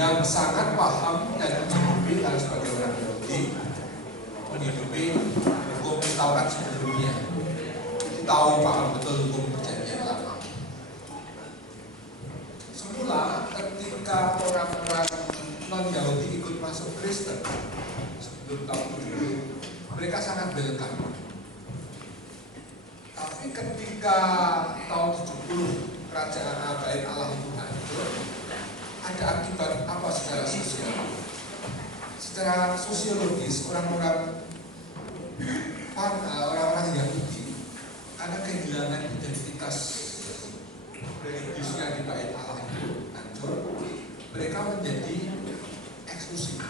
yang sangat paham dan menghidupi kalau sebagai orang Yahudi, menghidupi hukum Taurat sebelumnya. Kita tahu paham betul hukum perjanjian lama. Semula ketika orang-orang non-Yahudi ikut masuk Kristen sebelum tahun 70, mereka sangat welcome. Tapi ketika tahun 70 kerajaan Bait Allah itu hancur, ada akibat apa secara sosial? Secara sosiologis, orang-orang Yahudi karena kehilangan identitas religiusnya di Bait Allah itu hancur, mereka menjadi eksklusif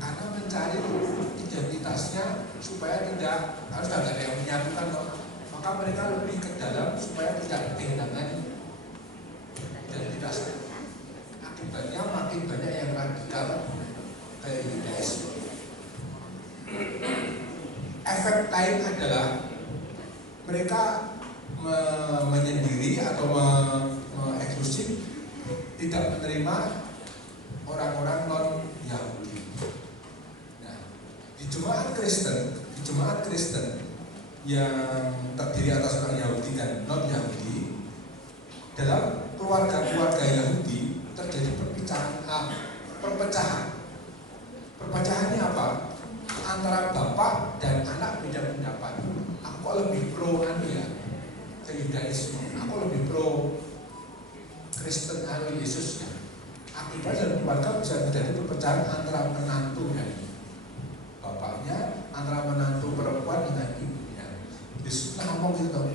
karena mencari identitasnya supaya tidak harus ada yang menyatukan, maka mereka lebih ke dalam supaya tidak kehilangan identitasnya. Akibatnya makin banyak yang radikal kayak Judaisme. Efek lain adalah mereka menyendiri atau eksklusif, tidak menerima orang-orang non Yahudi. Nah, di jemaat Kristen yang terdiri atas orang Yahudi dan non Yahudi, dalam keluarga Yahudi terjadi perpecahan. Perpecahannya apa? Antara bapak dan anak beda pendapat. Aku lebih pro ke Yudaisme, aku lebih pro Kristen Yesus. Akibat dalam keluarga bisa terjadi perpecahan antara menantu dan bapaknya, antara menantu perempuan dengan ibunya. Yesus ngomong gitu.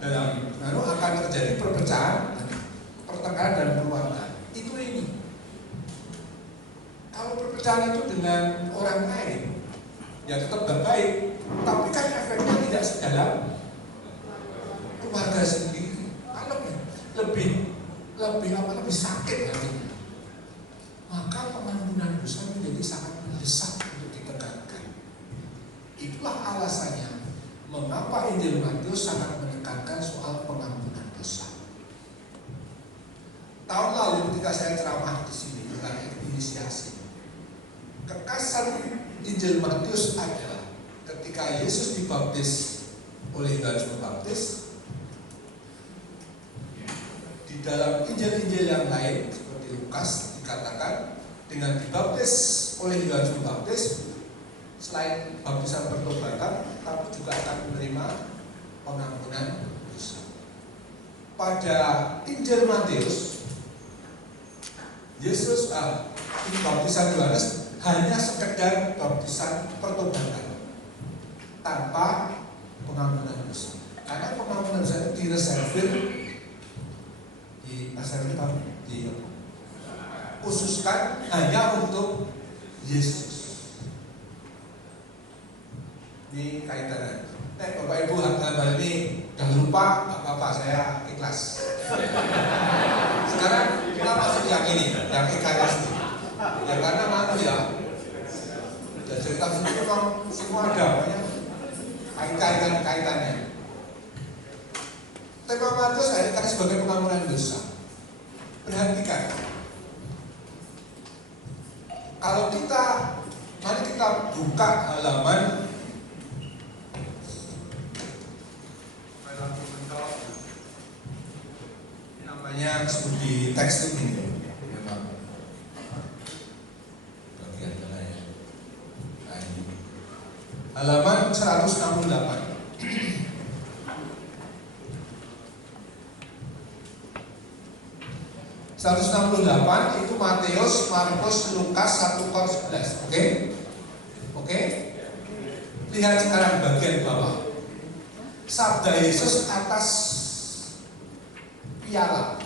Lalu akan terjadi perpecahan, pertengkaran dalam keluarga. Itu ini. Kalau perpecahan itu dengan orang lain, ya tetap gak baik. Tapi kan efeknya tidak sedalam keluarga sendiri. Kalau lebih sakit nantinya. Maka pengampunan dosa menjadi sangat mendesak untuk ditegakkan. Itulah alasannya mengapa Injil Matius sangat menekankan soal pengampunan dosa. Tahun lalu ketika saya ceramah di sini tentang inisiasi, kekasan Injil Matius adalah ketika Yesus dibaptis oleh Yohanes Pembaptis. Di dalam Injil-Injil yang lain seperti Lukas dikatakan dengan dibaptis oleh Yohanes Pembaptis, selain baptisan pertobatan, tapi juga akan menerima pengampunan dosa. Pada Injil Matius, Yesus baptisan Yohanes hanya sekedar baptisan pertobatan tanpa pengampunan dosa. Karena pengampunan dosa itu dikhususkan hanya untuk Yesus. Ini kaitannya. Bapak Ibu hal ini jangan lupa, gak apa-apa, saya ikhlas. Sekarang kita masuk yang ini, yang Ekaristi. Ya karena manusia dan cerita semua ada kaitannya. Tema Matius dikatakan sebagai pengampunan dosa. Perhatikan, kalau mari kita buka halaman namanya studi teks ini. Halaman 168. itu Matius, Markus, Lukas, 1 Kor 11. Oke? Lihat sekarang bagian bawah. Sabda Yesus atas piala.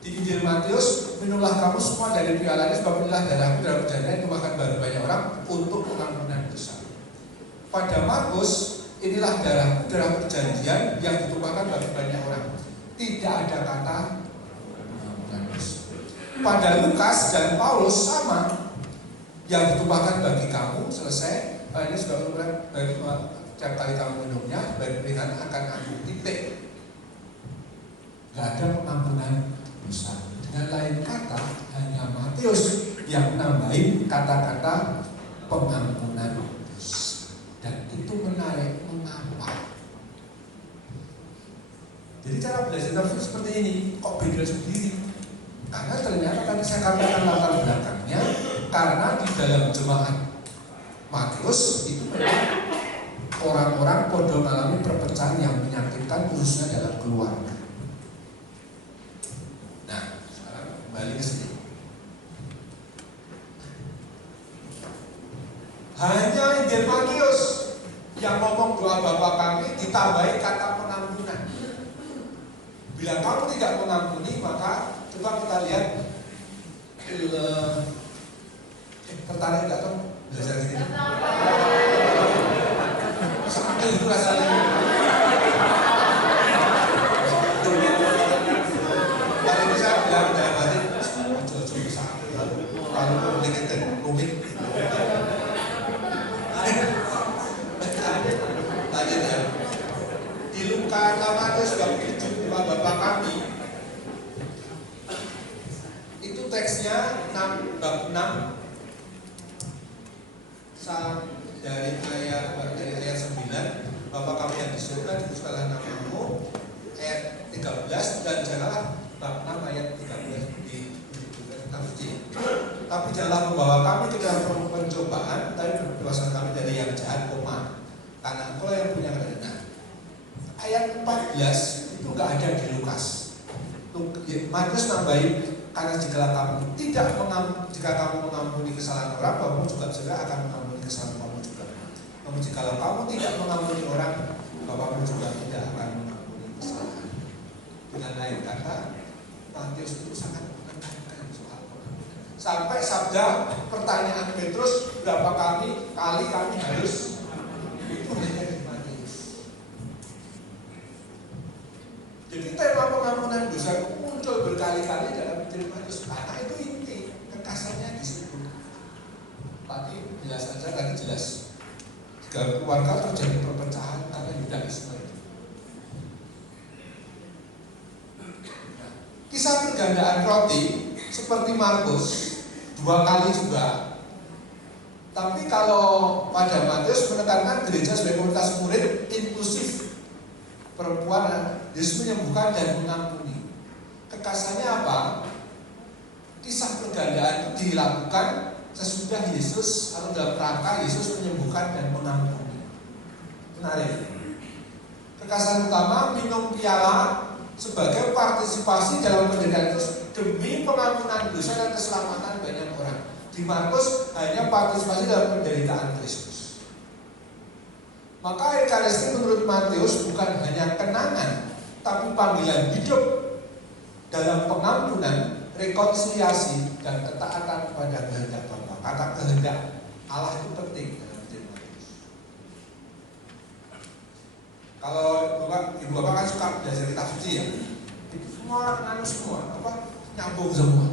Di Injil Matius, minumlah kamu semua dari piala ini, sebab inilah darahku dalam perjanjian yang dimakan baru banyak orang untuk pengampunan dosa. Pada Markus, inilah darahku, darah perjanjian yang ditumpahkan bagi banyak orang. Tidak ada kata pengampunan dosa. Pada Lukas dan Paulus sama, yang ditumpahkan bagi kamu, selesai. Ini sudah ukuran bagi setiap kali kamu minumnya, bagi peringan akan aku titik. Gak ada pengampunan dosa. kata-kata pengampunan dosa. Dan itu menarik, mengapa? Jadi cara belajar tafsir seperti ini, kok beda sendiri? Karena ternyata tadi saya katakan latar belakangnya, karena di dalam jemaat Matius itu memang orang-orang podo mengalami perpecahan yang menyakitkan, khususnya dalam keluarga. Nah, sekarang kembali ke sini. Hanya Injil Matius yang ngomong doa Bapa kami ditambahi kata pengampunan. Bila kamu tidak mengampuni, maka coba kita lihat. Tertarik nggak tuh belajar ini? Sakit itu rasanya. Hari ini saya bilang dalam hati, jauh-jauh sakit. Kalau mungkin rumit. Lanjut ya. Di Lukas Matius bab 7 Bapa kami. Itu teksnya bab 6 dari ayat 9, Bapa kami yang di surga, dikuduskanlah namamu, ayat 13, dan janganlah bab 6 ayat 13 di tapi janganlah membawa kami ke dalam pencobaan, tapi bebaskan kami dari yang jahat, karena engkau yang punya kerajaan. Ayat 14 itu nggak ada di Lukas. Matius nambahin, karena jika kamu mengampuni kesalahan orang, kamu juga akan mengampuni kesalahan kamu juga. Namun jika kamu tidak mengampuni orang, Bapakmu juga tidak akan mengampuni kesalahan. Dengan lain kata, Matius itu sangat menekankan soal pengampunan. Sampai sabda pertanyaan Petrus, berapa kali kami harus, itu hanya di Matius. Jadi tema pengampunan dosa muncul berkali-kali dalam Injil Matius, karena itu inti kekasannya di situ. Tadi jelas saja, tadi jelas. Jika keluarga terjadi perpecahan karena Yudaisme itu. Nah, kisah pergandaan roti seperti Markus 2 kali juga. Tapi kalau pada Matius menekankan gereja sebagai komunitas murid inklusif, perempuan, Yesus menyembuhkan dan mengampuni. Kekasannya apa? Kisah pergandaan itu dilakukan sesudah Yesus atau dalam rangka Yesus menyembuhkan dan mengampuni. Menarik. Kekasan utama minum piala sebagai partisipasi dalam penderitaan Kristus demi pengampunan dosa dan keselamatan banyak orang. Di Markus hanya partisipasi dalam penderitaan Kristus. Maka Ekaristi menurut Matius bukan hanya kenangan, tapi panggilan hidup dalam pengampunan, rekonsiliasi, dan ketaatan kepada kehendak Bapa. Kata kehendak Allah itu penting dalam Injil Matius. Kalau ibu bapak kan suka belajar kitab suci ya, itu semua nyambung semua.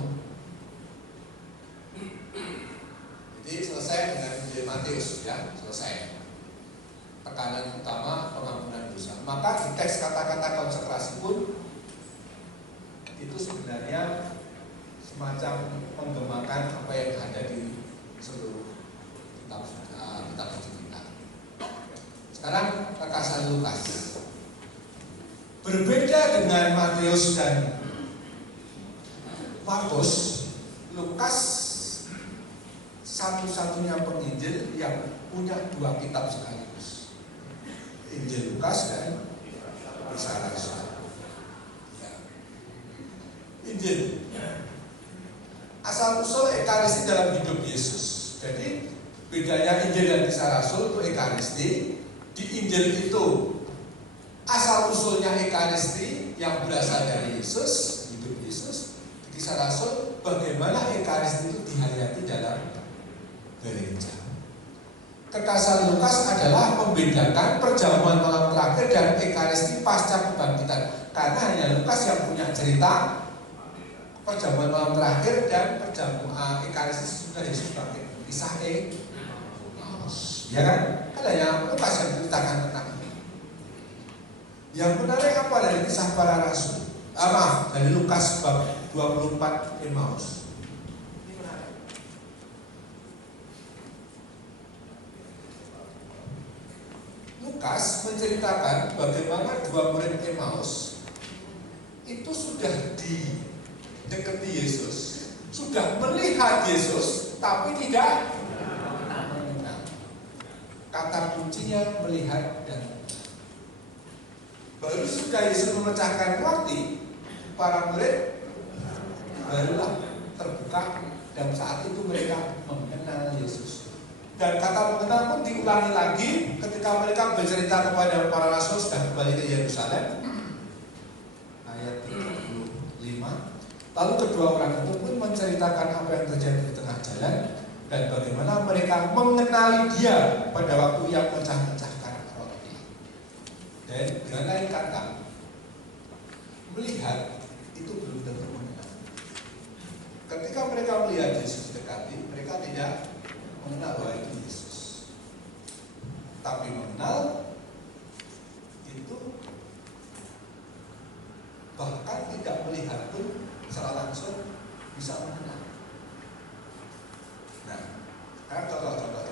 Jadi selesai dengan Injil Matius ya, selesai. Tekanan utama pengampunan dosa. Maka di teks kata-kata konsekrasi pun itu sebenarnya semacam menggemakan apa yang ada di seluruh kitab suci kita. Sekarang kekasan Lukas. Berbeda dengan Matius dan Markus, Lukas satu-satunya penginjil yang punya 2 kitab sekaligus. Injil Lukas dan Kisah Rasul. Injil asal usul Ekaristi dalam hidup Yesus. Jadi bedanya Injil dan Kisah Rasul itu Ekaristi. Di Injil itu asal usulnya Ekaristi yang berasal dari Yesus, hidup Yesus. Di Kisah Rasul bagaimana Ekaristi itu dihayati dalam gereja. Kekasan Lukas adalah membedakan perjamuan malam terakhir dan Ekaristi pasca kebangkitan. Karena hanya Lukas yang punya cerita perjamuan malam terakhir dan perjamuan Ekaristi sudah Yesus bangkit. Kisah ya kan? Ada yang Lukas yang menceritakan tentang ini. Yang menarik apa dari kisah para rasul? Dari Lukas bab 24 Emmaus. Ini menarik. menceritakan bagaimana dua murid Emmaus itu sudah didekati Yesus, sudah melihat Yesus, tapi tidak mengenal. Kata kuncinya melihat dan baru sudah Yesus memecahkan roti, para murid barulah terbuka, dan saat itu mereka mengenal Yesus. Dan kata mengenal pun diulangi lagi ketika mereka bercerita kepada para rasul sudah kembali ke Yerusalem. Ayat 35. Lalu kedua orang itu pun menceritakan apa yang terjadi di tengah jalan dan bagaimana mereka mengenali Dia pada waktu Ia mecah-mecahkan roti. Dan dengan lain kata, melihat itu belum tentu mengenal. Ketika mereka melihat Yesus dekati, mereka tidak mengenal bahwa itu Yesus. Tapi mengenal itu bahkan tidak melihat pun secara langsung bisa mengenal. Nah, sekarang contoh.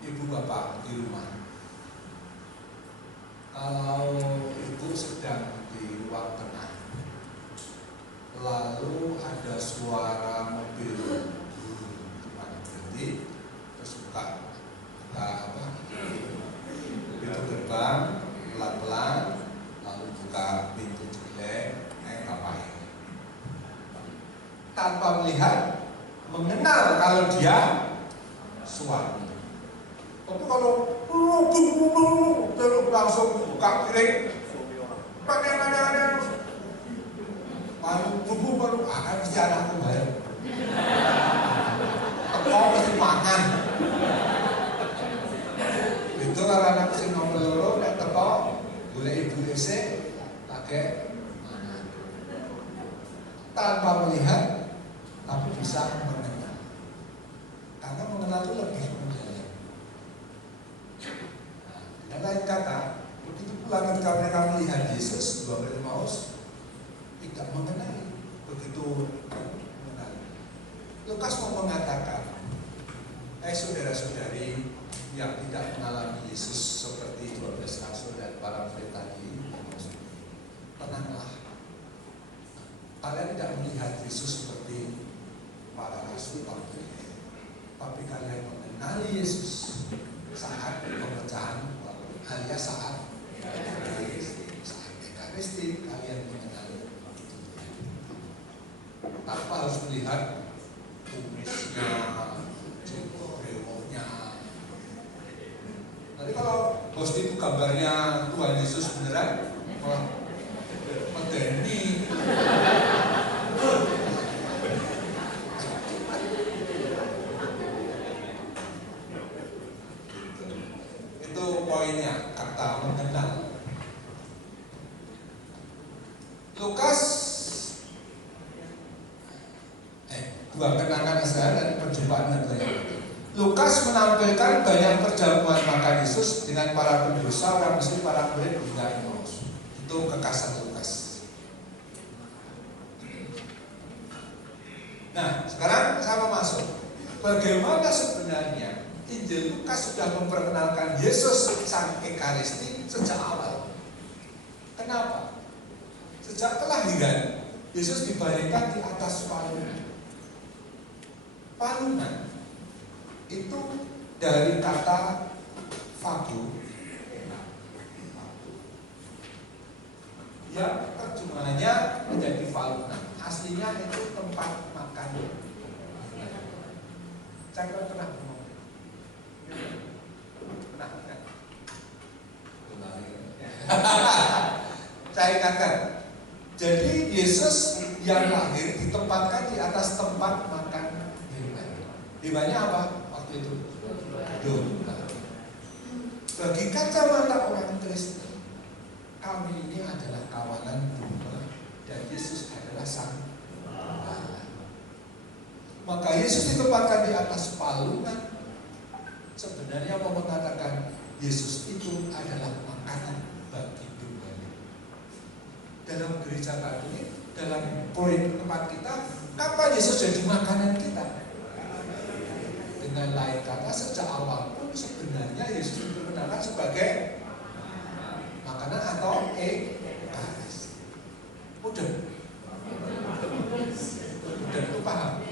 Ibu bapak di rumah, kalau ibu sedang di ruang tengah, lalu ada suara mobil berhenti, terus buka pintu gerbang pelan-pelan, lalu buka pintu jendela, ngapain? Tanpa melihat, mengenal kalau dia suami. Tapi kalau langsung buka piring, mana baru akan mesti anakku bayar. Kau mesti makan. Itu kalau anak sing nomor loro nek teko golek ibu dhisik pakai makan. Tanpa melihat tapi bisa mengenal. Karena mengenal itu lebih mendalam. Dengan lain kata, begitu pula ketika mereka melihat Yesus, dua murid Emmaus tidak mengenali. Begitu mengenali. Lukas mau mengatakan, saudara-saudari yang tidak mengalami Yesus seperti 12 rasul dan para murid tadi, tenanglah. Kalian tidak melihat Yesus seperti para rasul tadi, tapi kalian mengenali Yesus saat pemecahan alias saat Ekaristi kalian mengenali. Tanpa harus melihat kumisnya, brewoknya. Nanti kalau bos itu gambarnya Tuhan Yesus beneran, wah, medeni. Itu poinnya, kata mengenal. Lukas dua kenangan Israel dan perjumpaan dengan banyak. Lukas menampilkan banyak perjamuan makan Yesus dengan para pendosa, orang Mesir, para murid hingga Emmaus. Itu kekasan Lukas. Nah, sekarang saya mau masuk. Bagaimana sebenarnya Injil Lukas sudah memperkenalkan Yesus sang Ekaristi sejak awal? Kenapa? Sejak kelahiran Yesus dibaringkan di atas palungan. Palungan itu dari kata fagu, yang terjemahannya menjadi palungan. Aslinya itu tempat makan. Saya pernah ngomong. Saya ingatkan. Jadi Yesus yang lahir ditempatkan di atas tempat makan hewan. Hewannya apa waktu itu? Domba. Bagi kacamata orang Kristen, kami ini adalah kawanan domba dan Yesus adalah sang gembala. Maka Yesus ditempatkan di atas palungan. Sebenarnya mau mengatakan Yesus itu adalah makanan bagi domba. Dalam gereja Katolik, dalam poin tempat kita, kapan Yesus jadi makanan kita? Dengan lain kata, sejak awal pun sebenarnya Yesus diperkenalkan sebagai makanan atau Ekaris. Udah itu paham.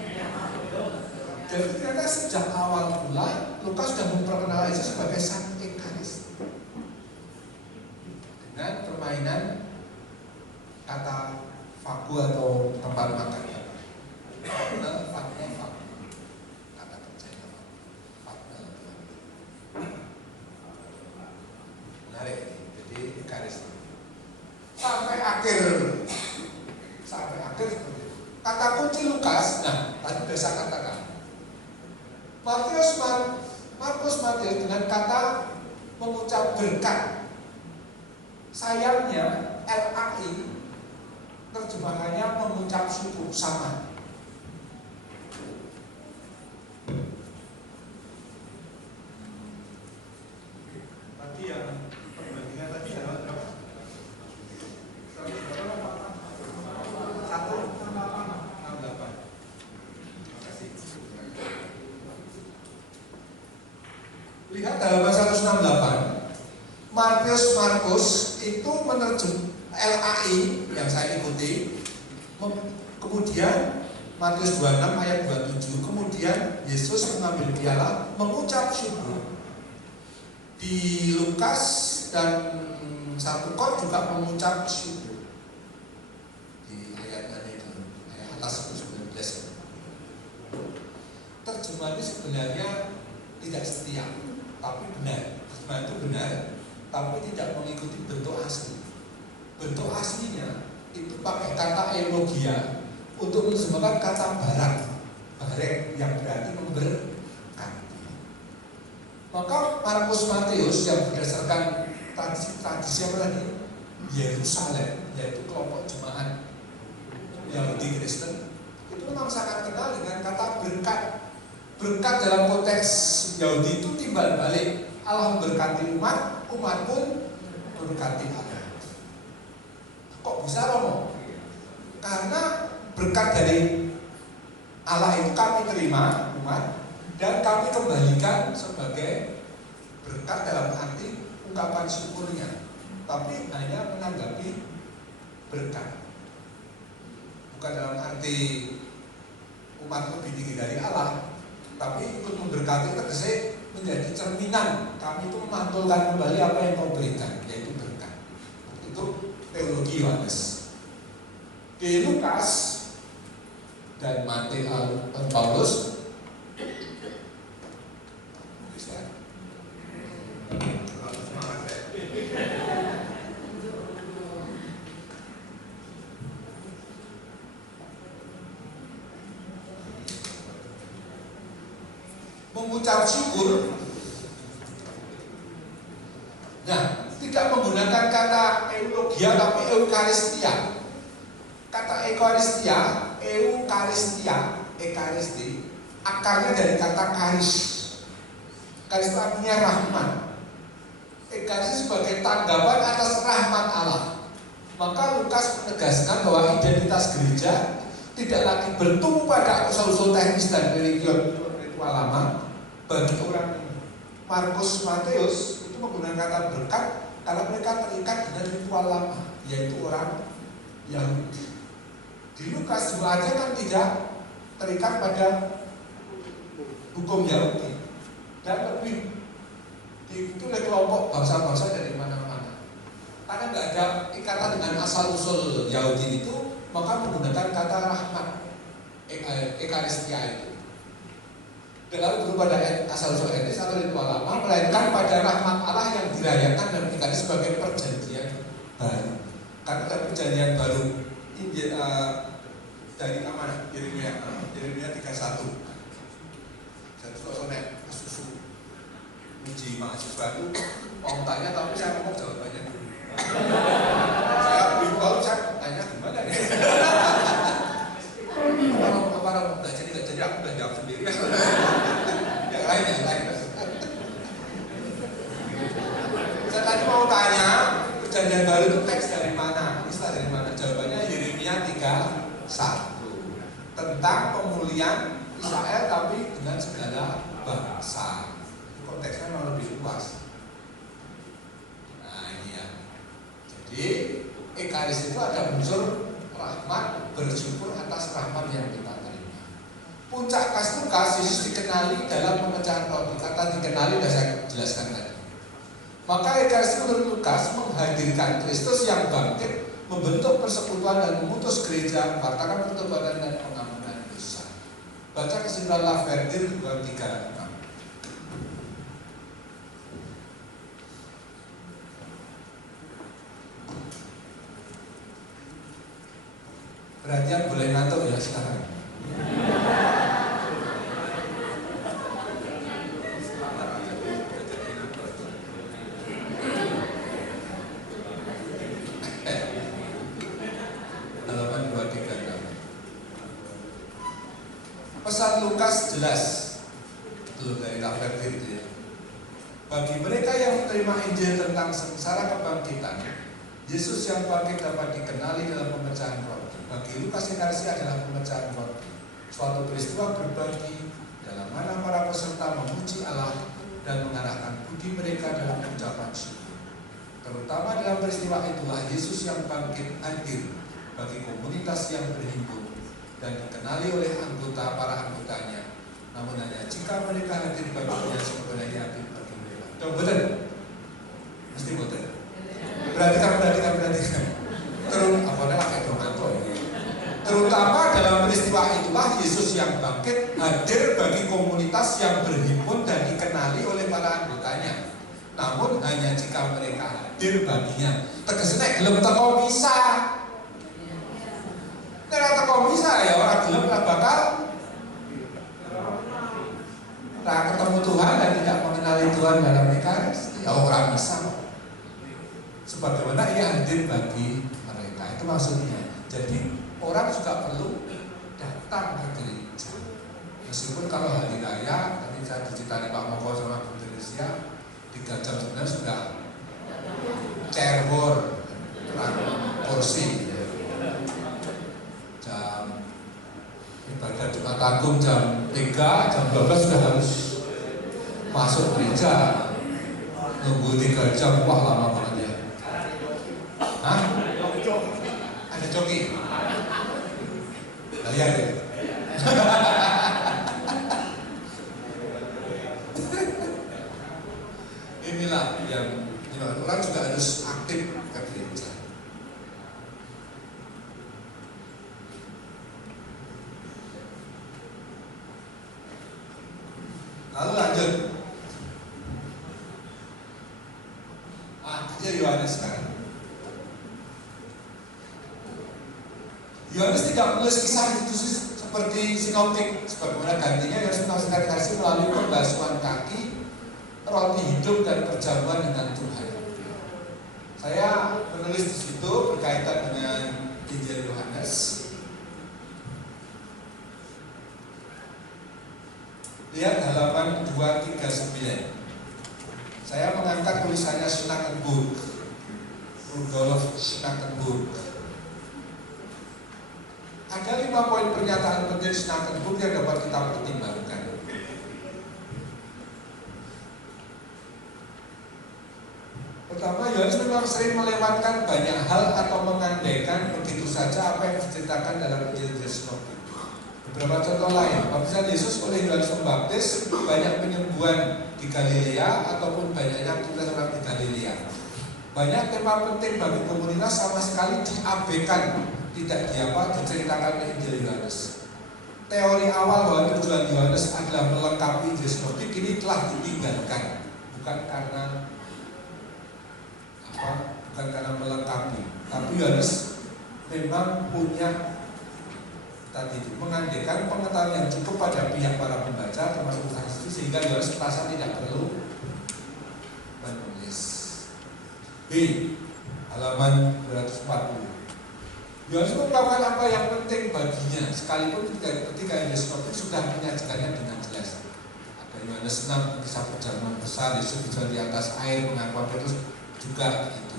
Jadi ternyata sejak awal mula Lukas sudah memperkenalkan Yesus sebagai Sang Ekaris dengan permainan kata fagu atau tempat makan. Kata percaya. Menarik. Jadi Ekaris sampai akhir seperti itu. Kata kunci Lukas, nah tadi sudah saya katakan. Markus Matius dengan kata mengucap berkat. Sayangnya LAI terjemahannya mengucap syukur sama. Tadi yang perbandingan tadi ada berapa? 168. Lihat dalam 168, Markus itu menerjem LAI yang saya ikuti. Kemudian Matius 26 ayat 27, kemudian Yesus mengambil piala, mengucap syukur. Di Lukas dan 1 Kor juga mengucap syukur. Di ayat atas 19. Terjemahan ini sebenarnya tidak setia, tapi benar. Terjemahan itu benar, tapi tidak mengikuti bentuk asli. Bentuk aslinya itu pakai kata eulogia untuk menerjemahkan kata barek yang berarti memberkati. Maka Markus Matius yang berdasarkan tradisi apa tadi? Yerusalem, yaitu kelompok jemaat Yahudi Kristen, itu memang sangat kenal dengan kata berkat. Berkat dalam konteks Yahudi itu timbal balik. Allah memberkati umat pun memberkati Allah. Kok bisa Romo? Karena berkat dari Allah itu kami terima umat dan kami kembalikan sebagai berkat dalam arti ungkapan syukurnya, tapi hanya menanggapi berkat, bukan dalam arti umat lebih tinggi dari Allah, tapi ikut memberkati tegese menjadi cerminan kami itu memantulkan kembali apa yang kau berikan, yaitu berkat. Itu teologi Yohanes. Di Lukas dan Paulus mengucap syukur. Nah, tidak menggunakan kata eulogia tapi eukaristia. Kata ekaristi, akarnya dari kata karis. Karis itu artinya rahmat. Ekaristi sebagai tanggapan atas rahmat Allah. Maka Lukas menegaskan bahwa identitas gereja tidak lagi bertumpu pada usul-usul teknis dan ritual lama. Bagi orang Markus Matius itu menggunakan kata berkat karena mereka terikat dengan ritual lama, yaitu orang Yahudi. Di Lukas jemaatnya kan tidak terikat pada hukum Yahudi dan lebih diikuti oleh kelompok bangsa-bangsa dari mana-mana. Karena nggak ada ikatan dengan asal usul Yahudi itu, maka menggunakan kata rahmat ekaristia itu. Lalu berupa dari asal usul etnis atau ritual lama, melainkan pada rahmat Allah yang dirayakan dan dikatakan sebagai perjanjian baru. Karena dalam perjanjian baru dari mana? Yeremia 31. Saya soalnya susu uji mahasiswa itu mau tanya tapi saya ngomong jawabannya dulu. Saya bingung saya tanya gimana nih? Apa nggak jadi aku udah jawab sendiri. Yang lain. Saya tadi mau tanya perjanjian baru itu teks dari mana? Istilah dari mana? Jawabannya Yeremia 31 tentang pemulihan Israel tapi dengan segala bangsa. konteksnya memang lebih luas. Nah ini ya. Jadi Ekaris itu ada unsur rahmat, bersyukur atas rahmat yang kita terima. Puncak Kas Yesus dikenali dalam pemecahan roti. Kata dikenali sudah saya jelaskan tadi. Maka Ekaris menurut Lukas menghadirkan Kristus yang bangkit, membentuk persekutuan dan memutus gereja, membatalkan pertobatan dan pengampunan dosa. Baca kesimpulan Laverdir 236. Perhatian boleh ngantuk ya sekarang. Halaman 236. Pesan Lukas jelas, itu dari Laverdir itu ya. Bagi mereka yang menerima Injil tentang sengsara kebangkitan, Yesus yang bangkit dapat dikenali dalam pemecahan roti. Bagi Lukas Ekaris adalah pemecahan roti, suatu peristiwa berbagi dalam mana para peserta memuji Allah dan mengarahkan budi mereka dalam ucapan syukur. Terutama dalam peristiwa itulah Yesus yang bangkit hadir bagi komunitas yang berhimpun dan dikenali oleh para anggotanya. Namun hanya jika mereka hadir baginya sebenarnya hadir bagi mereka. Dong betul? Mesti betul. Perhatikan. Terutama dalam peristiwa itulah Yesus yang bangkit hadir bagi komunitas yang berhimpun dan dikenali oleh para anggotanya. Namun hanya jika mereka hadir baginya. Tegesnya gelem teko bisa. Nek teko bisa ya orang gelem lah bakal ketemu Tuhan dan tidak mengenali Tuhan dalam Ekaris. Ya orang bisa. Sebagaimana ia hadir bagi mereka. Itu maksudnya. Jadi orang juga perlu datang ke gereja. Meskipun kalau hari raya, tadi saya diceritani Pak Moko sama Bu Teresia, 3 jam sebenarnya sudah cerwor, kursi. Jam ibadah Jumat Agung jam 3, jam 12 sudah harus masuk gereja. Nunggu 3 jam, wah lama banget ya. Hah? Ada joki? Lihat ya. Inilah yang orang juga harus aktif ke gereja. Lalu lanjut. Aja Yohanes sekarang. Yohanes tidak menulis kisah itu seperti sinoptik, sebagaimana gantinya Yohanes menulis melalui pembasuhan kaki, roti hidup dan perjamuan dengan Tuhan. Saya menulis di situ berkaitan dengan Injil Yohanes. Lihat halaman 239. Saya mengangkat tulisannya Schnakenburg, Rudolf Schnakenburg. Ada 5 poin pernyataan penting Schnakenburg yang dapat kita pertimbangkan. Pertama, Yohanes memang sering melewatkan banyak hal atau mengandaikan begitu saja apa yang diceritakan dalam Injil Yesus. Beberapa contoh lain, baptisan Yesus oleh Yohanes Pembaptis, banyak penyembuhan di Galilea ataupun banyaknya aktivitas orang di Galilea. Banyak tema penting bagi komunitas sama sekali diabaikan, tidak diceritakan oleh Injil Yohanes. Teori awal bahwa tujuan Yohanes adalah melengkapi Injil Sinoptik ini telah ditinggalkan, bukan karena melengkapi, tapi Yohanes memang punya tadi itu mengandaikan pengetahuan yang cukup pada pihak para pembaca termasuk saksi, sehingga Yohanes merasa tidak perlu menulis. B. Halaman 240. Yohanes mengungkapkan apa yang penting baginya, sekalipun ketika Yesus sudah menyajikannya dengan jelas. Ada Yohanes 6, kisah perjalanan besar, Yesus berjalan di atas air, mengaku Petrus juga itu.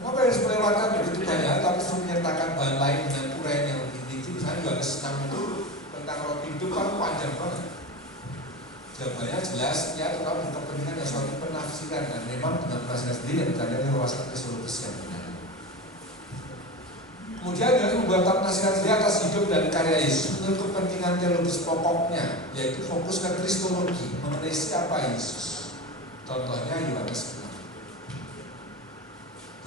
Mengapa Yesus melewatkan begitu banyak, tapi sudah menyertakan bahan lain dengan uraian yang lebih tinggi. Misalnya Yohanes 6 itu tentang roti hidup kan panjang banget. Jawabannya jelas, ya terlalu berkepentingan dan suatu penafsiran, dan memang dengan penafsiran sendiri yang berada di wawasan kristologis yang benar. Kemudian dengan membuat penafsiran sendiri atas hidup dan karya Yesus menurut kepentingan teologis pokoknya, yaitu fokus ke kristologi mengenai siapa Yesus. Contohnya Yohanes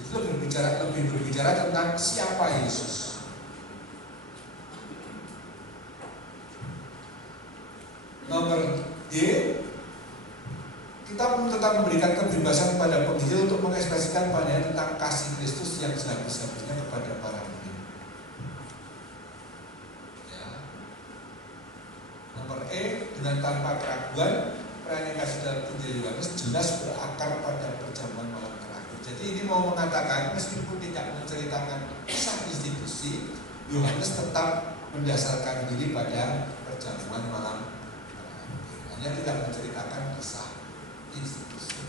6. Itu lebih berbicara tentang siapa Yesus. Nomor D, kita pun tetap memberikan kebebasan kepada penginjil untuk mengekspresikan pandangan tentang kasih Kristus yang sehabis-habisnya kepada para murid. Ya. Nomor E, dengan tanpa keraguan, peran kasih dalam Injil Yohanes jelas berakar pada perjamuan malam terakhir. Jadi ini mau mengatakan meskipun tidak menceritakan kisah institusi, Yohanes tetap mendasarkan diri pada perjamuan malam. Hanya tidak menceritakan kisah institusi.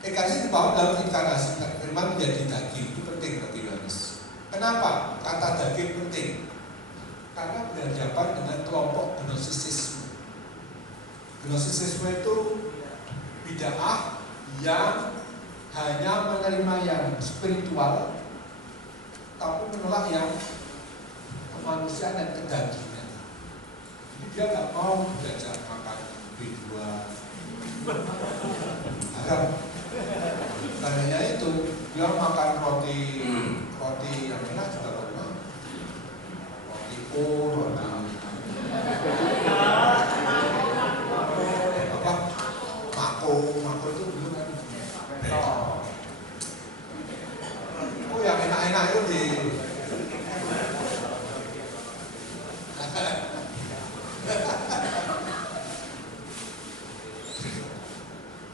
Ekaristi dipahami dalam inkarnasi, firman menjadi daging, itu penting bagi Yohanes. Kenapa kata daging penting? Karena berhadapan dengan kelompok gnosisisme. Gnosisisme itu bid'ah yang hanya menerima yang spiritual, tapi menolak yang kemanusiaan dan kedagingan. Dia nggak mau belajar makan B2 haram. Karena itu dia makan roti yang enak juga karena roti mako itu dulu kan yang enak-enak itu di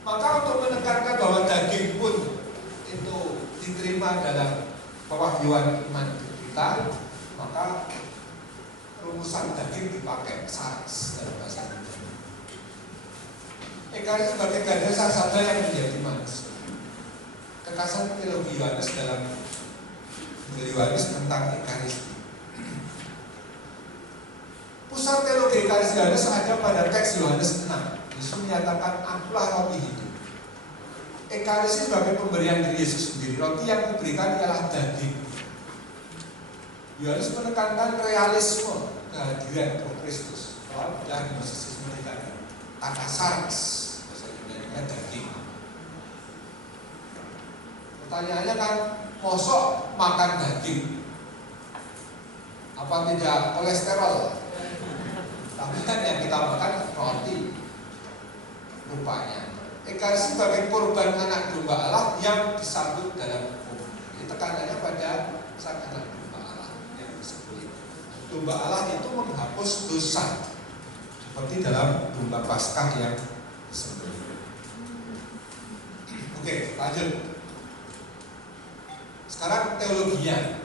maka untuk menekankan bahwa daging pun itu diterima dalam pewahyuan iman kita, maka rumusan daging dipakai saras dalam bahasa Indonesia. Ekaristi sebagai ganda sasada yang menjadi manusia. Kekasan teologi Yohanes dalam Yohanes tentang ekaristi. Pusat teologi ekaristi Yohanes ada pada teks Yohanes 6. Yesus menyatakan, akulah roti hidup. Ekaristi sebagai pemberian dari Yesus sendiri. Roti yang diberikan ialah daging. Yohanes menekankan realisme kehadiran Roh Kristus. Kalau tidak Yesus menekankan kata saras, bahasa Indonesia daging. Pertanyaannya kan, mosok makan daging apa tidak kolesterol? Tapi kan yang kita makan roti. Rupanya ekaristi sebagai korban anak domba Allah yang disambut dalam hukum. Jadi tekanannya pada sang anak domba Allah yang disebut. Domba Allah itu menghapus dosa, seperti dalam domba Paskah yang disebut. Oke, lanjut. Sekarang teologinya.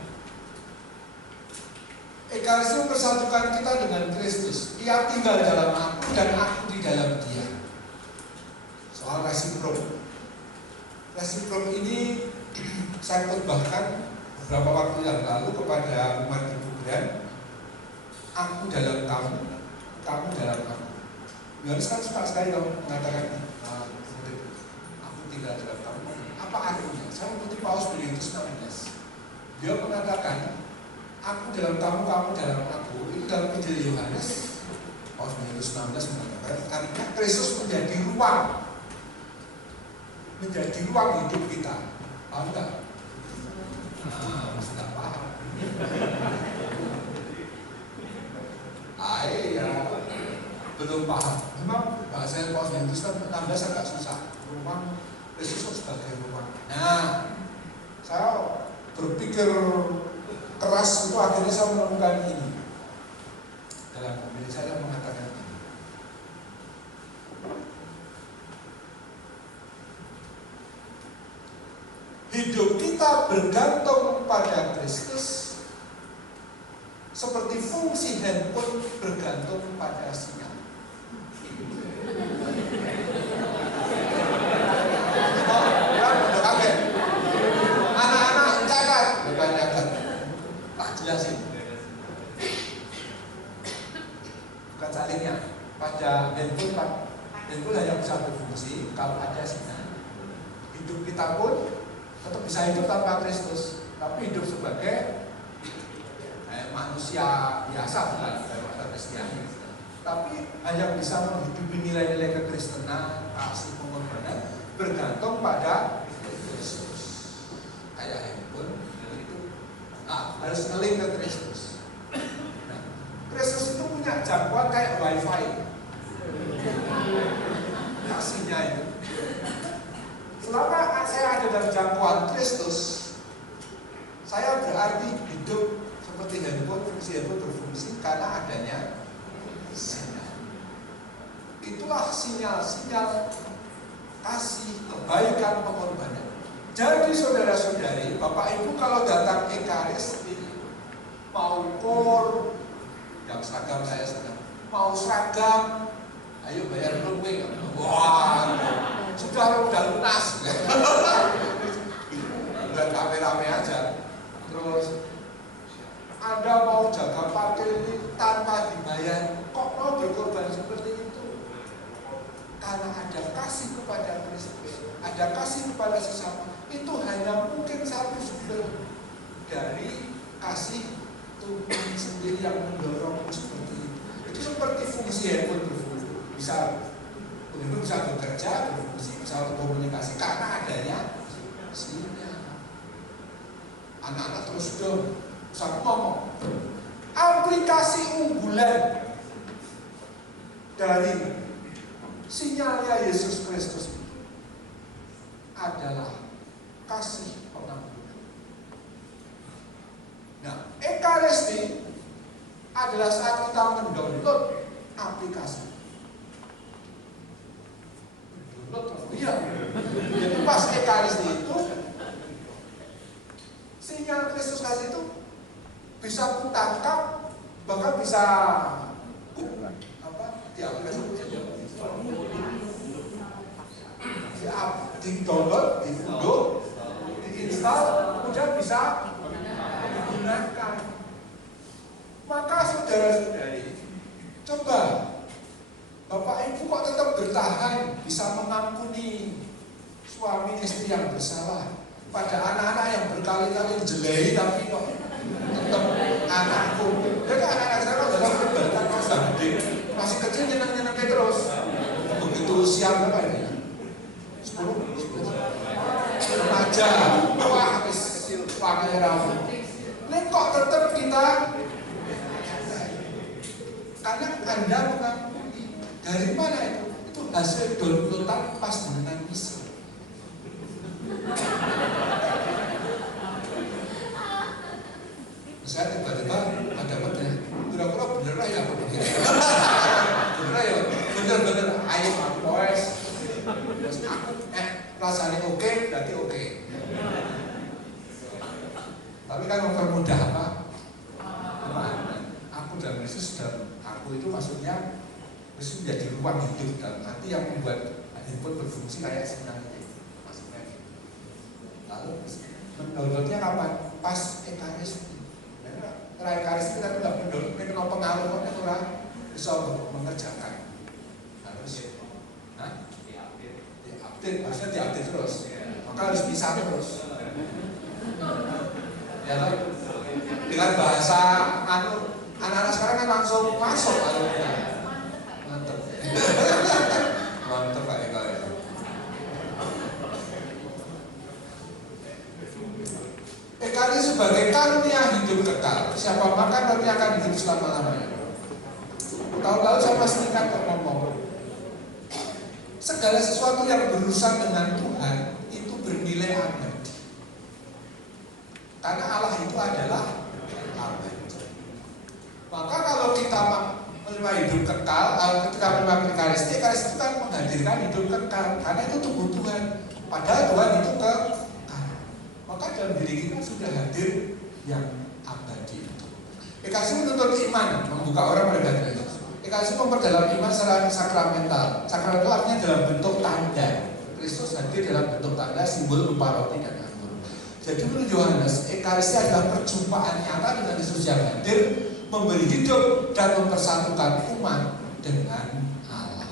Ekaristi mempersatukan kita dengan Kristus. Ia tinggal dalam aku dan aku di dalam Dia. Soal resiprok. Resiprok ini saya khotbahkan beberapa waktu yang lalu kepada umat Ibu Gran. Aku dalam kamu, kamu dalam aku. Yohanes kan suka sekali kalau mengatakan aku tinggal dalam kamu. Apa artinya? Saya mengikuti Paulus Benedictus 16. Dia mengatakan aku dalam kamu, kamu dalam aku. Itu dalam Injil Yohanes Paulus Benedictus 16 mengatakan karena Kristus menjadi ruang hidup kita. Paham tak? Tidak paham. Ya, belum paham. Memang bahasa Paulus Benedictus 16 agak susah. Ruang Kristus sebagai ruang. Nah, saya berpikir keras itu akhirnya saya menemukan ini. Dalam pemilik saya mengatakan ini. Hidup kita bergantung pada Kristus seperti fungsi handphone bergantung pada sinyal. Anak-anak catat, bukan catat. Tak jelasin. Bukan saling kalau ada sinyal. Hidup kita pun tetap bisa hidup tanpa Kristus, tapi hidup sebagai manusia biasa, bukan sebagai Kristiani. Tapi hanya bisa menghidupi nilai-nilai kekristenan, kasih, pengorbanan bergantung pada Kristus. Kayak handphone itu harus ngeling ke Kristus. Nah, Kristus itu punya jangkauan kayak wifi. Kasihnya itu. Selama saya ada dalam jangkauan Kristus, saya berarti hidup seperti handphone, fungsi handphone berfungsi karena adanya sinyal. Itulah sinyal-sinyal kasih, kebaikan, pengorbanan. Jadi saudara-saudari, Bapak Ibu kalau datang Ekaristi, mau kor, yang seragam saya sedang, mau seragam, ayo bayar dulu, wah, sudah lunas, udah rame-rame aja. Terus Anda mau jaga parkir ini tanpa dibayar, kok mau berkorban seperti itu? Karena ada kasih kepada Kristus, ada kasih kepada sesama. Itu hanya mungkin satu sumber dari kasih Tuhan sendiri yang mendorong seperti itu. Itu seperti fungsi handphone berfungsi. Bisa bekerja, berfungsi, bisa berkomunikasi karena adanya sinyal. Anak-anak terus dong, saya ngomong aplikasi unggulan dari sinyalnya Yesus Kristus adalah kasih pengampunan. Nah, Ekaristi adalah saat kita mendownload aplikasi. Iya, jadi pas Ekaristi itu sinyal Kristus kasih itu bisa kutangkap, bahkan bisa di-download, di-unduh, di-install, kemudian bisa digunakan. Maka saudara-saudari, coba Bapak Ibu kok tetap bertahan bisa mengampuni suami istri yang bersalah, pada anak-anak yang berkali-kali jelehi tapi kok tetap anakku. Jadi anak-anak saya kalau dalam peribadatan masa gede, masih kecil nyenang-nyenangnya terus. Begitu usia berapa ini? 10 remaja, wah habis pakai rambut. Ini kok tetap kita, karena Anda mengampuni. Dari mana itu? Itu hasil downloadan pas dengan misi. Saya tiba-tiba ada mana? Kira-kira bener lah ya, bener ya, bener ayo boys. Terus aku rasanya oke, berarti oke. Tapi kan mempermudah apa? Aku dan Yesus dan aku itu maksudnya Yesus menjadi ruang hidup dalam hati yang membuat handphone berfungsi kayak sinyal ini. Maksudnya. Lalu mendownloadnya kapan? Pas Ekaristi. Karena Ekaristi kita tidak mendownload pengaruh kok orang bisa mengerjakan. Harus diupdate, harusnya diupdate terus. Maka harus bisa terus. Ya kan? Dengan bahasa anak-anak sekarang kan langsung masuk alurnya. Mantap. Mantap Pak Eka ya. Eka ini sebagai karunia hidup kekal. Siapa makan nanti akan hidup selama-lamanya. Tahun-tahun saya masih ingat kok ngomong, segala sesuatu yang berurusan dengan Tuhan itu bernilai abadi. Karena Allah itu adalah abadi. Maka kalau kita menerima hidup kekal, ketika menerima Ekaristi, Ekaristi itu kan menghadirkan hidup kekal, karena itu tubuh Tuhan. Padahal Tuhan itu kekal. Maka dalam diri kita sudah hadir yang abadi itu. Ekaristi menuntut iman, membuka orang pada Kristus. Ekaristi memperdalam iman secara sakramental. Sakramental artinya dalam bentuk tanda. Kristus hadir dalam bentuk tanda, simbol berupa roti dan anggur. Jadi menurut Yohanes, Ekaristi adalah perjumpaan nyata dengan Yesus yang hadir, memberi hidup dan mempersatukan umat dengan Allah.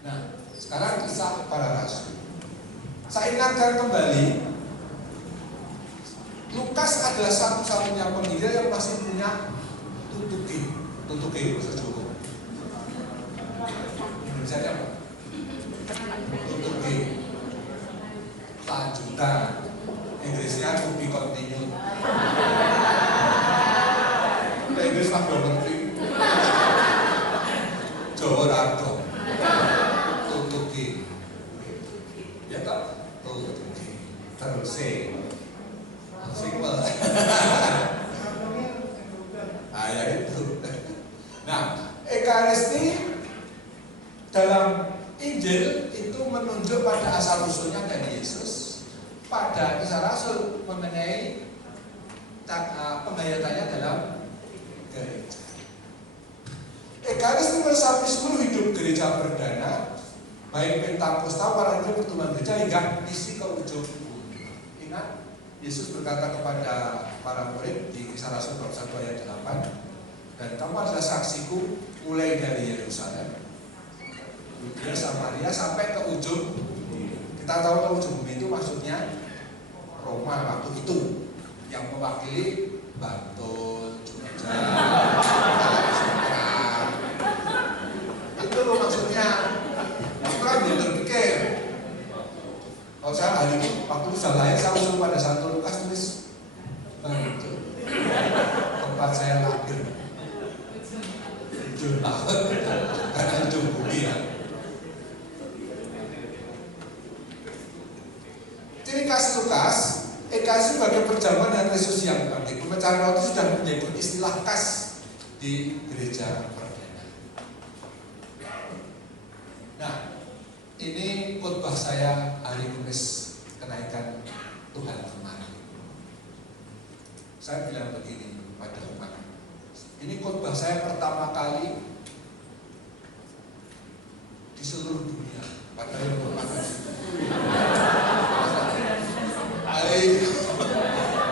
Nah, sekarang kisah para rasul. Saya ingatkan kembali, Lukas adalah satu-satunya penginjil yang masih punya tutuki. Tutuki bahasa Jawa. Indonesia apa? Tutuki. Lanjutan. Inggrisnya to be continued. Inggris mah berarti Jawa rado. Tutuki. Ya tak? Tutuki. Terus simple. Ya itu. Nah, Ekaristi dalam Injil itu menunjuk pada asal usulnya dari Yesus, pada Kisah Rasul mengenai penghayatannya dalam gereja. Ekaristi meresapi seluruh hidup gereja perdana, baik Pentakosta, para injil, pertumbuhan gereja hingga misi ke ujung bumi. Ingat, Yesus berkata kepada para murid di Kisah Rasul bab 1 ayat 8, dan kamu adalah saksiku mulai dari Yerusalem, Yudea, Samaria sampai ke ujung bumi. Kita tahu ke ujung bumi itu maksudnya Roma waktu itu, yang mewakili Bantul, Jogja, itu maksudnya. Aku kan belum terpikir. Kalau saya hari itu waktu sudah lahir, saya usul pada Santo Lukas tulis Bantul, tempat saya lahir. Ujung tahun, karena ujung bumi ya. Ciri khas Lukas, Ekaristi sebagai perjamuan dan Kristus yang bangkit. Pemecahan roti sudah menjadi istilah khas di gereja perdana. Nah, ini khotbah saya hari Kamis kenaikan Tuhan kemarin. Saya bilang begini pada umat, ini khotbah saya pertama kali di seluruh dunia. Padahal yang bermakna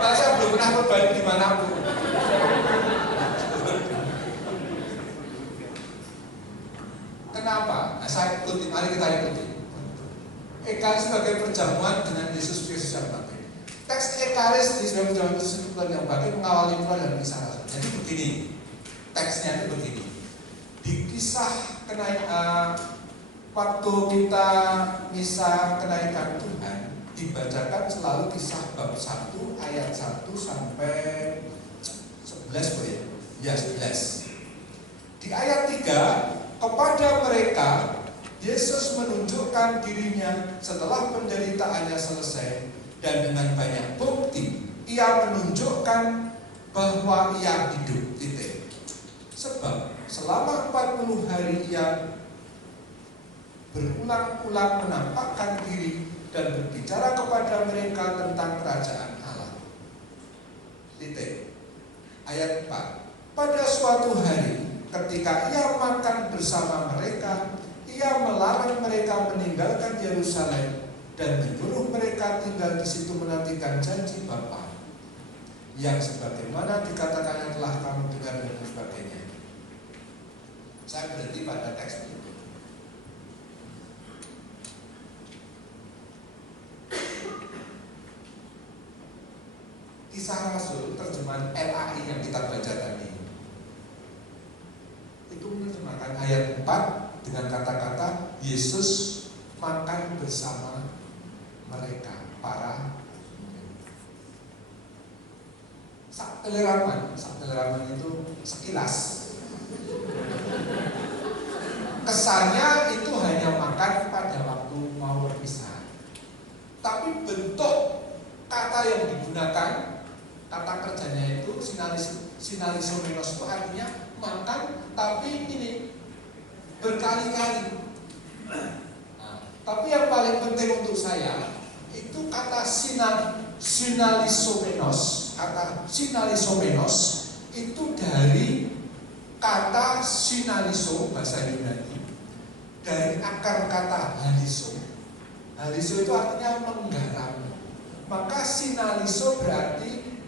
saya belum pernah khotbah dimanapun. Kenapa? Nah, saya ikuti, mari kita ikuti. Ekaristi sebagai perjamuan dengan Yesus Kristus yang bangkit. Teks Ekaristi sebagai perjamuan Kristus yang bangkit mengawali pula dalam Kisah Rasul. Jadi begini, teksnya itu begini. Di kisah waktu kita misa kenaikan Tuhan, dibacakan selalu kisah bab 1 ayat 1 sampai 11 boleh? Ya 11. Di ayat 3, kepada mereka Yesus menunjukkan dirinya setelah penderitaannya selesai, dan dengan banyak bukti ia menunjukkan bahwa ia hidup. Sebab selama 40 hari ia berulang-ulang menampakkan diri dan berbicara kepada mereka tentang kerajaan Allah. Ayat 4. Pada suatu hari ketika ia makan bersama mereka, ia melarang mereka meninggalkan Yerusalem dan menyuruh mereka tinggal di situ menantikan janji Bapa, yang sebagaimana dikatakannya telah kamu dengar dan sebagainya. Saya berhenti pada teks itu. Kisah Rasul terjemahan LAI yang kita baca tadi itu menerjemahkan ayat 4 dengan kata-kata Yesus makan bersama mereka, para saktelerangan itu sekilas kesannya itu hanya makan pada waktu mau berpisah, tapi bentuk kata yang digunakan, kata kerjanya itu sinalisomenos itu artinya makan, tapi ini berkali-kali. Nah, tapi yang paling penting untuk saya itu kata sinalisomenos. Kata sinalisomenos itu dari kata sinaliso bahasa Yunani, dari akar kata haliso. Haliso itu artinya menggaram. Maka sinaliso berarti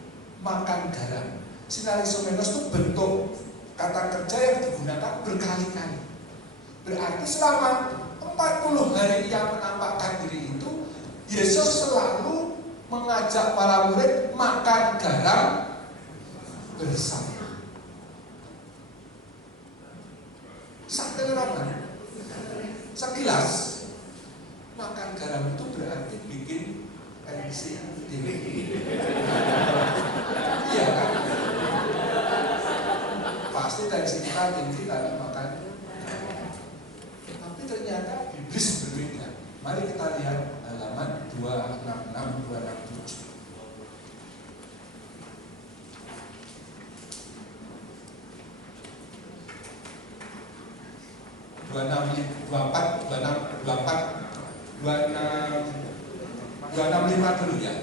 makan garam. Sinalisomenos itu bentuk kata kerja yang digunakan berkali-kali. Berarti selama 40 40 hari ia menampakkan diri itu, Yesus selalu mengajak para murid makan garam bersama. Sampai berapa? Sekilas makan garam itu berarti bikin tensi tinggi. Iya kan? Pasti tensi kita tinggi kalau makan. Tapi ternyata iblis berbeda. Mari kita lihat halaman 266-267. 265 dulu ya.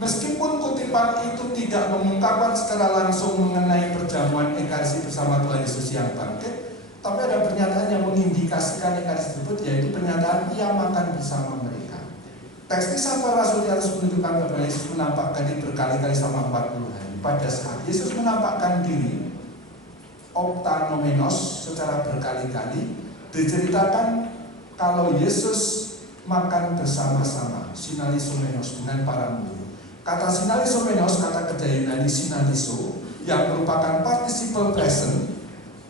Meskipun kutipan itu tidak mengungkapkan secara langsung mengenai perjamuan Ekaristi bersama Tuhan Yesus yang bangkit, tapi ada pernyataan yang mengindikasikan Ekaristi tersebut, yaitu pernyataan ia makan bersama mereka. Teks kisah para rasul di atas menunjukkan bahwa Yesus menampakkan diri berkali-kali selama 40 hari. Pada saat Yesus menampakkan diri optanomenos secara berkali-kali, diceritakan kalau Yesus makan bersama-sama sinalisomenos dengan para murid. Kata sinalisomenos, kata kerja Yunani sinaliso, yang merupakan participle present,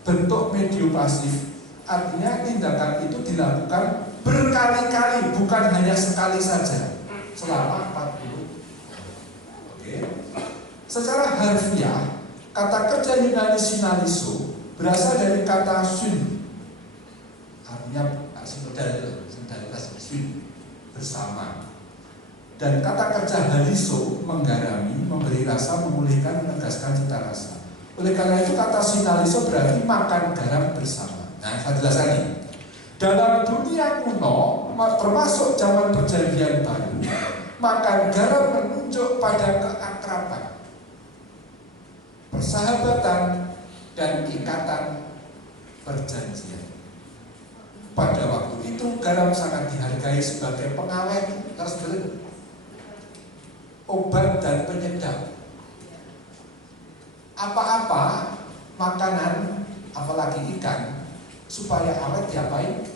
bentuk medio pasif, artinya tindakan itu dilakukan berkali-kali, bukan hanya sekali saja selama 40. Oke. Secara harfiah, kata kerja Yunani sinaliso berasal dari kata syn, artinya solidaritas, syn, bersama. Dan kata kerja haliso, menggarami, memberi rasa, memulihkan, menegaskan cita rasa. Oleh karena itu kata sinaliso berarti makan garam bersama. Nah, saya jelaskan ini. Dalam dunia kuno, termasuk zaman perjanjian baru, makan garam menunjuk pada keakraban, persahabatan, dan ikatan perjanjian. Pada waktu itu garam sangat dihargai sebagai pengawet, obat dan penyedap. Apa-apa makanan, apalagi ikan, supaya awet diapain?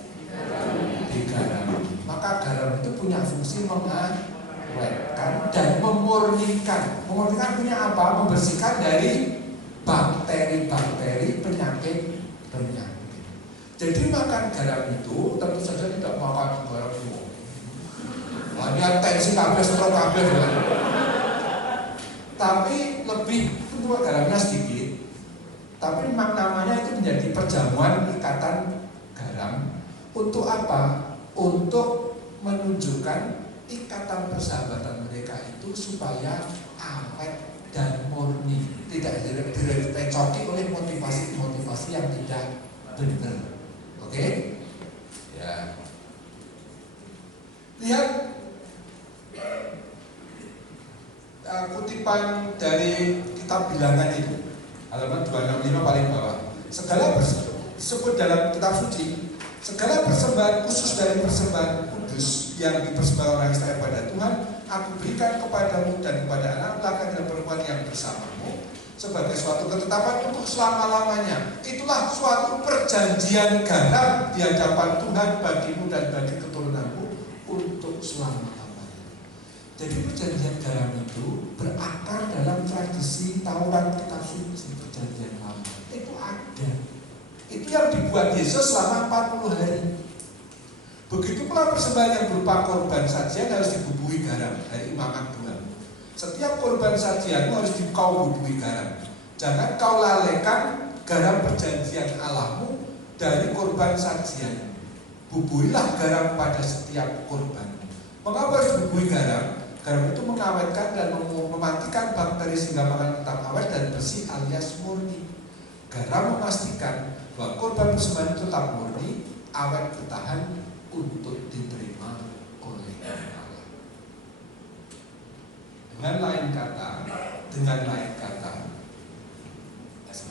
Digaram. Maka garam itu punya fungsi mengawetkan dan memurnikan. Memurnikan punya apa? Membersihkan dari bakteri-bakteri penyakit. Jadi makan garam itu tentu saja tidak makan garam semua. Hanya tensi kabel, stroke kabel. Tapi lebih untuk garamnya sedikit. Tapi namanya itu menjadi perjamuan ikatan garam. Untuk apa? Untuk menunjukkan ikatan persahabatan mereka itu supaya awet dan murni, tidak direcoki oleh motivasi-motivasi yang tidak benar. Oke? Ya. Lihat kutipan dari kitab Bilangan itu, halaman 265 paling bawah. Segala disebut dalam kitab suci, segala persembahan khusus dari persembahan kudus yang dipersembahkan orang Israel pada Tuhan, aku berikan kepadamu dan kepada anak laki dan perempuan yang bersamamu sebagai suatu ketetapan untuk selama-lamanya. Itulah suatu perjanjian garam di hadapan Tuhan bagimu dan bagi keturunanmu untuk selama-lamanya. Jadi perjanjian garam itu berakar dalam tradisi Taurat, kitab suci, perjanjian lama. Itu ada. Itu yang dibuat Yesus selama 40 hari. Begitu pula persembahan yang berupa korban sajian harus dibubuhi garam dari imaman Tuhan. Setiap korban sajianmu harus kau bubuhi garam. Jangan kau lalaikan garam perjanjian Allahmu dari korban sajian. Bubuhilah garam pada setiap korban. Mengapa harus dibubuhi garam? Garam itu mengawetkan dan mematikan bakteri sehingga makanan tetap awet dan bersih alias murni. Garam memastikan bahwa korban persembahan itu tetap murni, awet, bertahan untuk diterima oleh Allah. Dengan lain kata,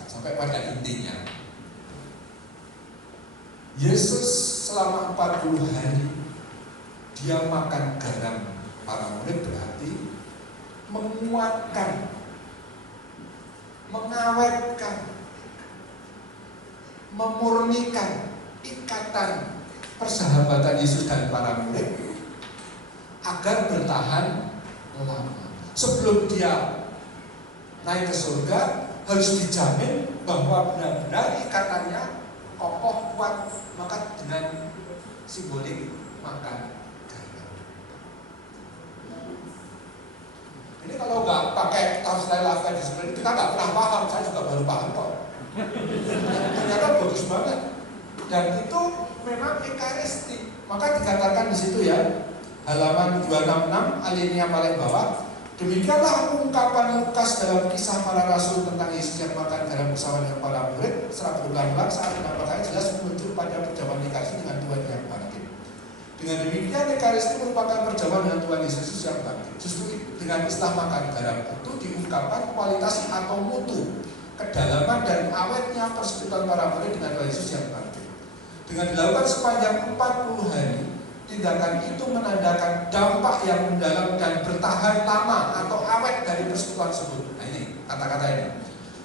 sampai pada intinya, Yesus selama 40 hari dia makan garam para murid, berarti menguatkan mengawetkan, memurnikan ikatan persahabatan Yesus dan para murid agar bertahan lama. Sebelum dia naik ke surga harus dijamin bahwa benar-benar ikatannya kokoh, kuat. Maka dengan simbolik makan garam. Ini kalau nggak pakai tafsir lafaz di sebenarnya kita nggak pernah paham. Saya juga baru paham kok. Ternyata bagus banget. Dan itu memang ekaristi. Maka dikatakan di situ ya, halaman 266 alinea paling bawah. Demikianlah ungkapan Lukas dalam kisah para rasul tentang Yesus yang makan garam bersama dengan para murid secara berulang-ulang saat penampakannya jelas menuju pada perjamuan ekaristi dengan Tuhan yang bangkit. Dengan demikian ekaristi merupakan perjamuan dengan Tuhan Yesus yang bangkit. Justru dengan istilah makan garam itu diungkapkan kualitas atau mutu, kedalaman dan awetnya persekutuan para murid dengan Tuhan Yesus yang bangkit. Dengan dilakukan sepanjang 40 hari, tindakan itu menandakan dampak yang mendalam dan bertahan lama atau awet dari persekutuan tersebut. Nah ini kata-kata ini.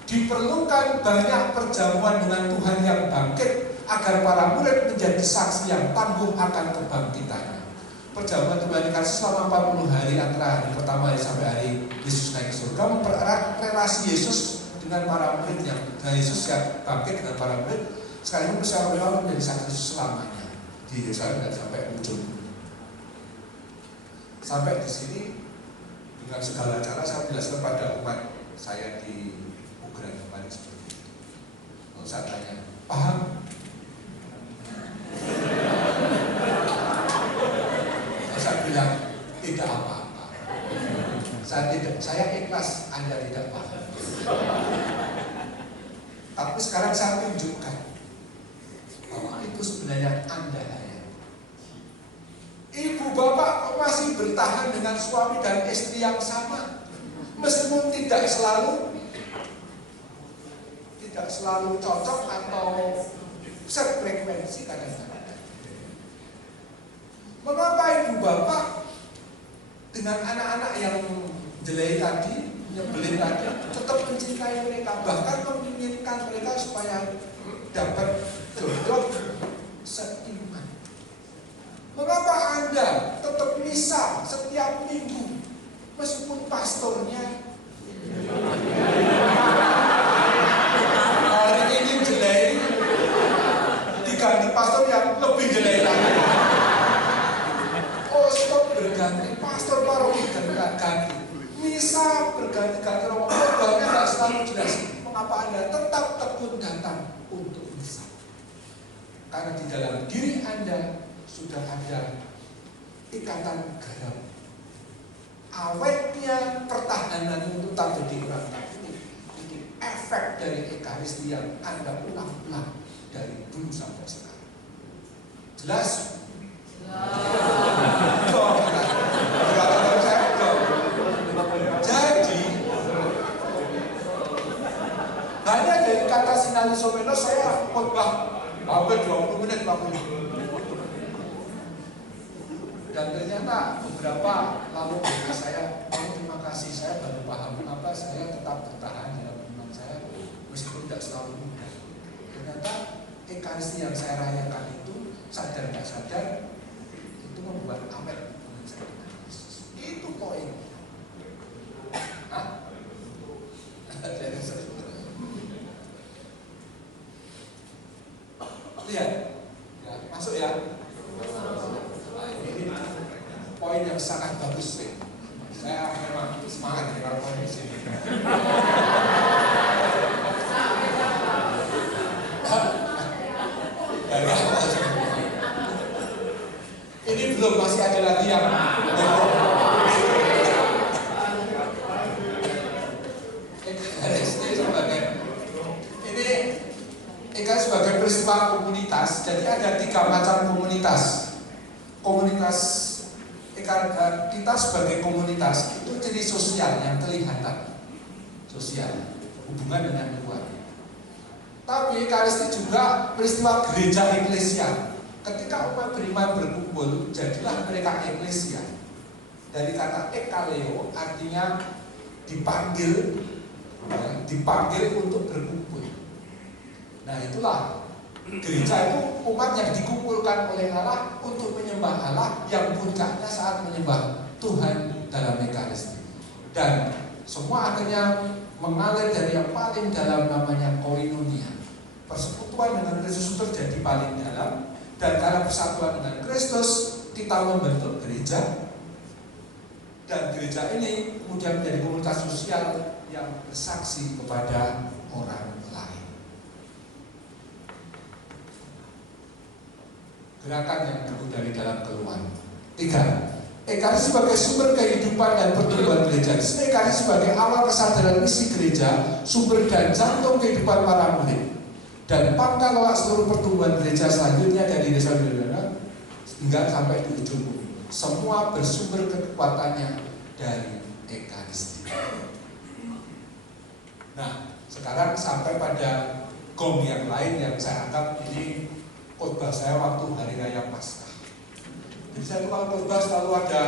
Diperlukan banyak perjamuan dengan Tuhan yang bangkit agar para murid menjadi saksi yang tangguh akan kebangkitannya. Perjamuan Tuhan dikasih selama 40 hari antara hari pertama sampai hari Yesus naik ke surga mempererat relasi Yesus dengan para murid yang Yesus yang bangkit dengan para murid sekaligus bersama beliau menjadi saksi selamanya. Di Yerusalem dan sampai ujung. Sampai di sini dengan segala cara saya menjelaskan pada umat saya di Ugrana kemarin seperti itu. Kalau saya tanya, paham? Saya bilang tidak apa-apa. Saya ikhlas Anda tidak paham. Tapi sekarang saya tunjukkan bahwa itu sebenarnya Anda ya. Ibu bapak masih bertahan dengan suami dan istri yang sama, meskipun tidak selalu cocok atau sefrekuensi kadang-kadang. Mengapa ibu bapak dengan anak-anak yang jelek tadi, nyebelin tadi, tetap mencintai mereka, bahkan menginginkan mereka supaya dapat jodoh seiman? Mengapa Anda tetap misa setiap minggu meskipun pastornya hari ini jelek, diganti pastor yang lebih jelek lagi? Oh, stop berganti pastor paroki ganti, misa berganti-ganti, khotbahnya nggak selalu jelas. Mengapa Anda tetap tekun datang untuk misa? Karena di dalam diri Anda sudah ada ikatan garam. Awetnya pertahanan untuk tak jadi orang kafir. Ini efek dari ekaristi yang Anda ulang-ulang dari dulu sampai sekarang. Jelas? Jadi hanya dari kata sinalisomeno saya khotbah hampir 20 menit 40. Dan ternyata beberapa lalu saya, terima kasih, saya baru paham mengapa saya tetap bertahan dalam iman saya meskipun tidak selalu mudah. Ternyata ekaristi yang saya rayakan itu sadar nggak sadar itu membuat awet hubungan saya dengan Yesus. Itu poin. Lihat, ya, masuk ya. Ini poin yang sangat bagus nih. Saya memang semangat ya kalau poin di sini. Ini belum, masih ada lagi yang ini sebagai peristiwa komunitas. Jadi ada 3 macam komunitas. Komunitas kita sebagai komunitas itu jadi sosial yang kelihatan, sosial, hubungan dengan keluarga. Tapi ekaristi juga peristiwa gereja eklesia. Ketika umat beriman berkumpul, jadilah mereka eklesia. Dari kata ekaleo artinya dipanggil ya, dipanggil untuk berkumpul. Nah itulah gereja itu umat yang dikumpulkan oleh Allah untuk menyembah Allah, yang puncaknya saat menyembah Tuhan dalam Ekaristi. Dan semua akhirnya mengalir dari yang paling dalam, namanya koinonia. Persekutuan dengan Kristus terjadi paling dalam, dan karena persatuan dengan Kristus kita membentuk gereja, dan gereja ini kemudian menjadi komunitas sosial yang bersaksi kepada orang lain. Gerakan yang tumbuh dari dalam keluhan. 3. Ekaristi sebagai sumber kehidupan dan pertumbuhan gereja. Ekaristi sebagai awal kesadaran misi gereja, sumber dan jantung kehidupan para murid, dan pangkal tolak seluruh pertumbuhan gereja selanjutnya dari desa Bidana hingga sampai di ujung bumi. Semua bersumber kekuatannya dari Ekaristi. Nah, sekarang sampai pada gong yang lain yang saya anggap ini khotbah saya waktu Hari Raya Paskah. Jadi saya itu kalau khotbah selalu ada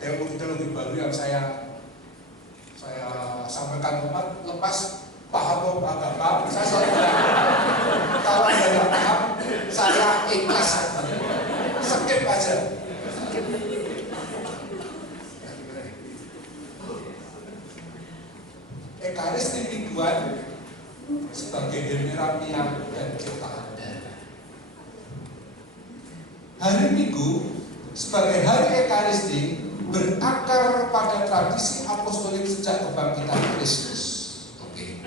teologi-teologi baru yang saya sampaikan ke umat, lepas paham agak paham, saya selalu bilang kalau ada yang paham, saya ikhlas, skip aja. Ekaristi mingguan sebagai Hermirapian dan ciptaan. Hari Minggu sebagai hari Ekaristi berakar pada tradisi apostolik sejak kebangkitan Kristus. Oke.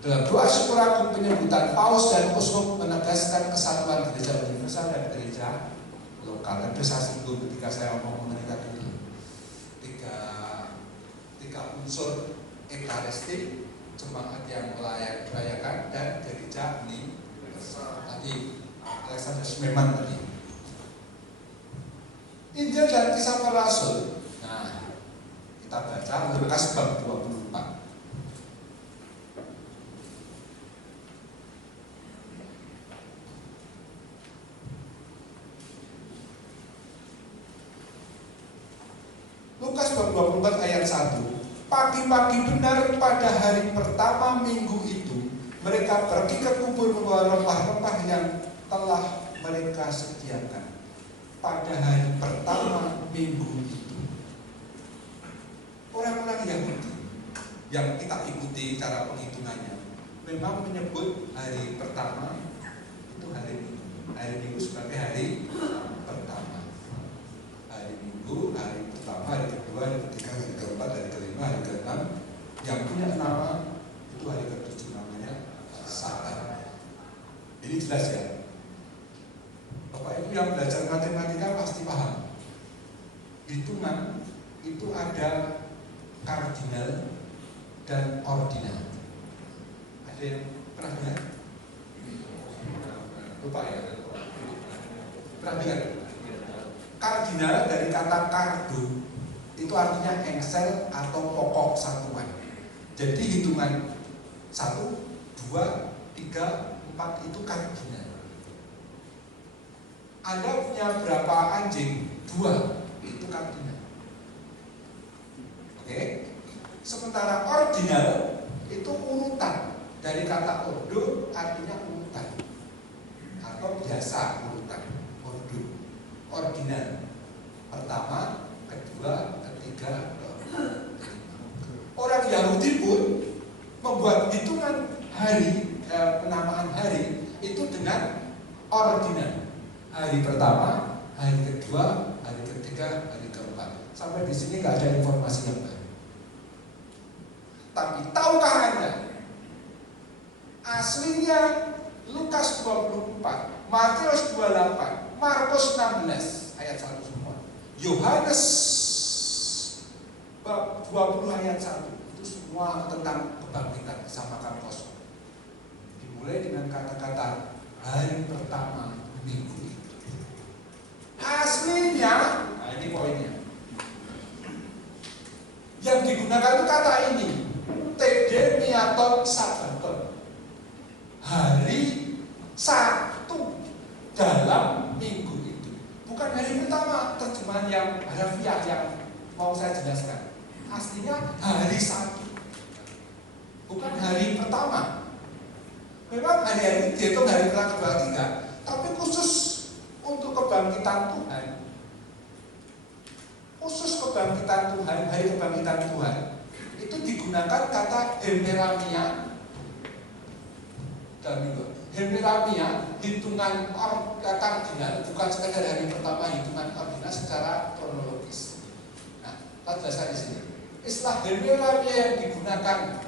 Dalam doa syukur agung penyebutan Paus dan Uskup menegaskan kesatuan gereja universal dan gereja lokal. Dan saya singgung ketika saya ngomong mengenai tadi tiga unsur Ekaristi, jemaat yang merayakan, dan gereja universal. Tadi Alexander Smeman tadi. Injil dan Kisah Para Rasul. Nah, kita baca Lukas bab 24. Lukas bab 24 ayat 1. Pagi-pagi benar pada hari pertama minggu itu, mereka pergi ke kubur membawa rempah-rempah yang telah mereka sediakan. Pada hari pertama minggu itu, orang-orang Yahudi yang kita ikuti cara penghitungannya memang menyebut hari pertama itu hari Minggu. Hari Minggu sebagai hari pertama. Hari Minggu, hari pertama, hari kedua, hari ketiga, hari keempat, hari kelima, hari keenam. Yang punya nama itu hari ketujuh, namanya Sabat. Ini jelas ya. Bapak Ibu yang belajar matematika pasti paham. Hitungan itu ada kardinal dan ordinal. Ada yang pernah dengar? Lupa ya? Pernah dengar? Kardinal dari kata kardo itu artinya engsel atau pokok satuan. Jadi hitungan 1, 2, 3, 4 itu kardinal. Anda punya berapa anjing? 2, itu kardinal. Oke? Sementara ordinal itu urutan. Dari kata ordo artinya urutan atau biasa urutan. Ordo, ordinal. Pertama, kedua, ketiga, keempat. Orang Yahudi pun membuat hitungan hari, penamaan hari itu dengan ordinal. Hari pertama, hari kedua, hari ketiga, hari keempat. Sampai di sini nggak ada informasi yang baru. Tapi tahukah Anda? Aslinya Lukas 24, Matius 28, Markus 16 ayat 1 semua. Yohanes bab 20 ayat 1 itu semua tentang kebangkitan sama kosong. Dimulai dengan kata-kata hari pertama minggu. Aslinya, nah ini poinnya. Yang digunakan itu kata ini, Tedemiaton Sabaton. Hari Sabtu dalam minggu itu. Bukan hari pertama, terjemahan yang harafiah yang mau saya jelaskan. Aslinya hari Sabtu. pertama. Memang hari-hari ini dihitung hari pertama, kedua, ketiga, tapi khusus untuk kebangkitan Tuhan, khusus kebangkitan Tuhan, hari kebangkitan Tuhan, itu digunakan kata hemeramia. Dan hemeramia, hitungan kardinal, bukan sekedar hari pertama, hitungan kardinal secara kronologis. Nah, kita jelaskan di sini. Istilah hemeramia yang digunakan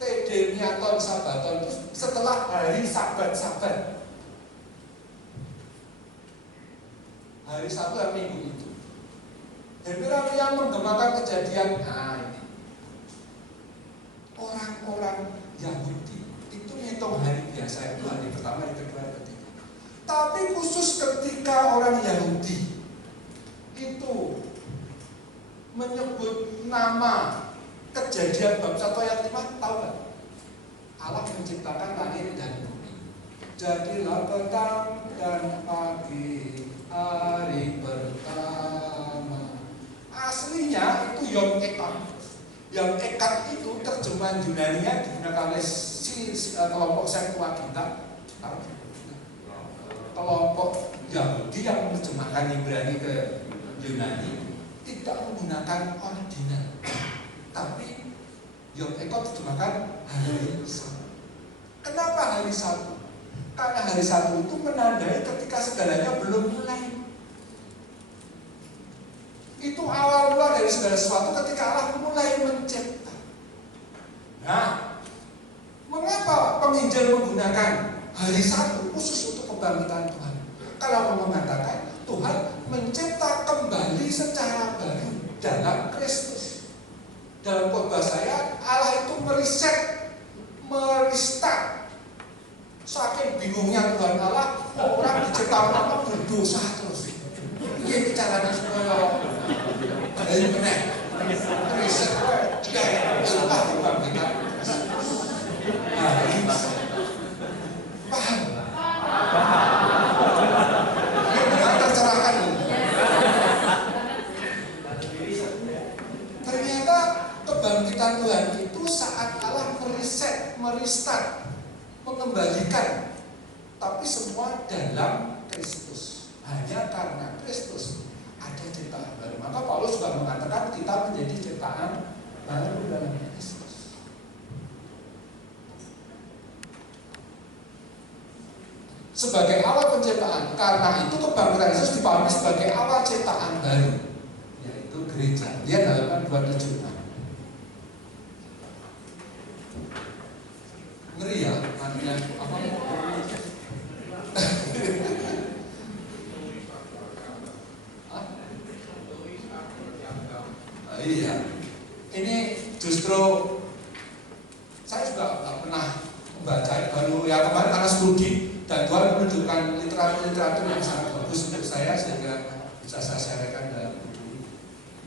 Tedemiaton Sabaton itu setelah hari Sabat-Sabat. Hari Sabtu dan Minggu itu. Hemeramia menggemakan kejadian ini. Orang-orang Yahudi itu ngitung hari biasa, itu hari pertama, hari kedua, hari ketiga. Tapi khusus ketika orang Yahudi itu menyebut nama kejadian bab 1 ayat 5, tahu nggak? Allah menciptakan langit dan bumi. Jadilah petang dan pagi hari pertama. Aslinya itu Yom Ekad. Yom Ekad itu terjemahan Yunani-nya digunakan oleh kelompok Septuaginta, kelompok Yahudi yang menerjemahkan Ibrani ke Yunani tidak menggunakan ordinal, tapi Yom Ekad diterjemahkan hari Sabtu. Kenapa hari Sabtu? Karena hari Sabtu itu menandai ketika segalanya belum mulai. Itu awal mula dari segala sesuatu ketika Allah mulai mencipta. Nah, mengapa penginjil menggunakan hari Sabtu khusus untuk kebangkitan Tuhan? Kalau mengatakan Tuhan mencipta kembali secara baru dalam Kristus. Dalam khotbah saya, Allah itu merestart. Saking bingungnya Tuhan Allah, orang diciptakan apa berdosa terus. Ini bicaranya supaya dari benar. Riset kayak salah dibangkitkan. Nah, ini paham? Tercerahkan. Ternyata kebangkitan Tuhan itu saat Allah merestart, mengembalikan, tapi semua dalam Kristus. Hanya karena Kristus ada ciptaan baru. Maka Paulus juga mengatakan kita menjadi ciptaan baru dalam Kristus. Sebagai awal penciptaan, karena itu kebangkitan Yesus dipahami sebagai awal ciptaan baru, yaitu gereja. Lihat halaman 276. Ngeri ya, artinya apa? Iya, ini justru saya juga nggak pernah membaca, baru ya kemarin karena studi dan Tuhan menunjukkan literatur yang sangat bagus untuk saya sehingga bisa saya sharekan dalam buku.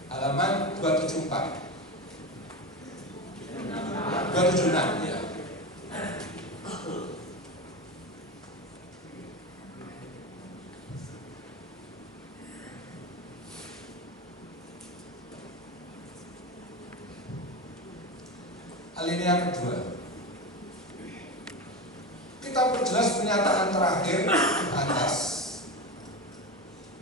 Halaman 274, 276 ya. Alinea kedua, kita perjelas pernyataan terakhir atas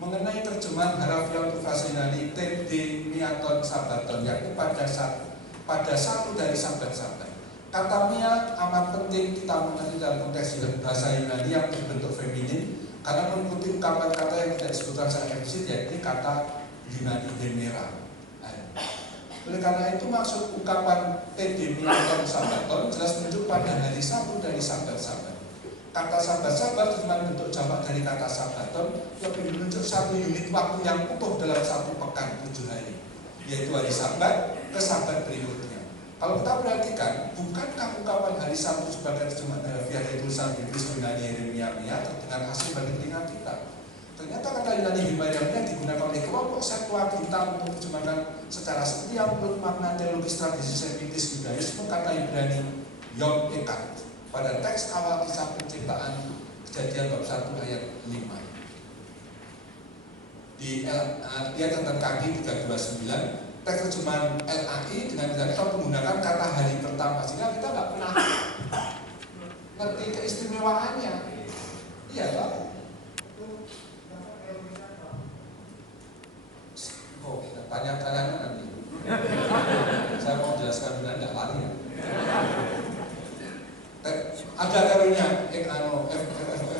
mengenai terjemahan harafiah untuk bahasa Yunani Tedemiaton Sabaton, yakni pada satu dari sabat-sabat. Kata mia amat penting kita mengerti dalam konteks bahasa Yunani yang berbentuk feminin karena mengikuti ungkapan kata yang tidak disebutkan secara eksplisit, yakni kata Yunani hemera. Oleh karena itu maksud ungkapan Tedemiaton Sabaton jelas menunjuk pada hari Sabtu dari sabat-sabat. Kata sabat-sabat cuma bentuk jamak dari kata sabaton, lebih menunjuk satu unit waktu yang utuh dalam satu pekan 7 hari, yaitu hari Sabat ke Sabat berikutnya. Kalau kita perhatikan, bukankah ungkapan hari Sabtu sebagai terjemahan harafiah dari tulisan Inggris Yunani Yeremia terdengar asing bagi telinga kita? Ternyata kata Yunani Yeremia digunakan oleh kelompok Septuaginta untuk terjemahkan secara seperti yang menurut makna teologis tradisi Semitis Yudaisme kata Ibrani Yom Ekad pada teks awal kisah penciptaan Kejadian bab 1 ayat 5. Di catatan kaki 329 teks terjemahan LAI dengan kita menggunakan kata hari pertama, sehingga kita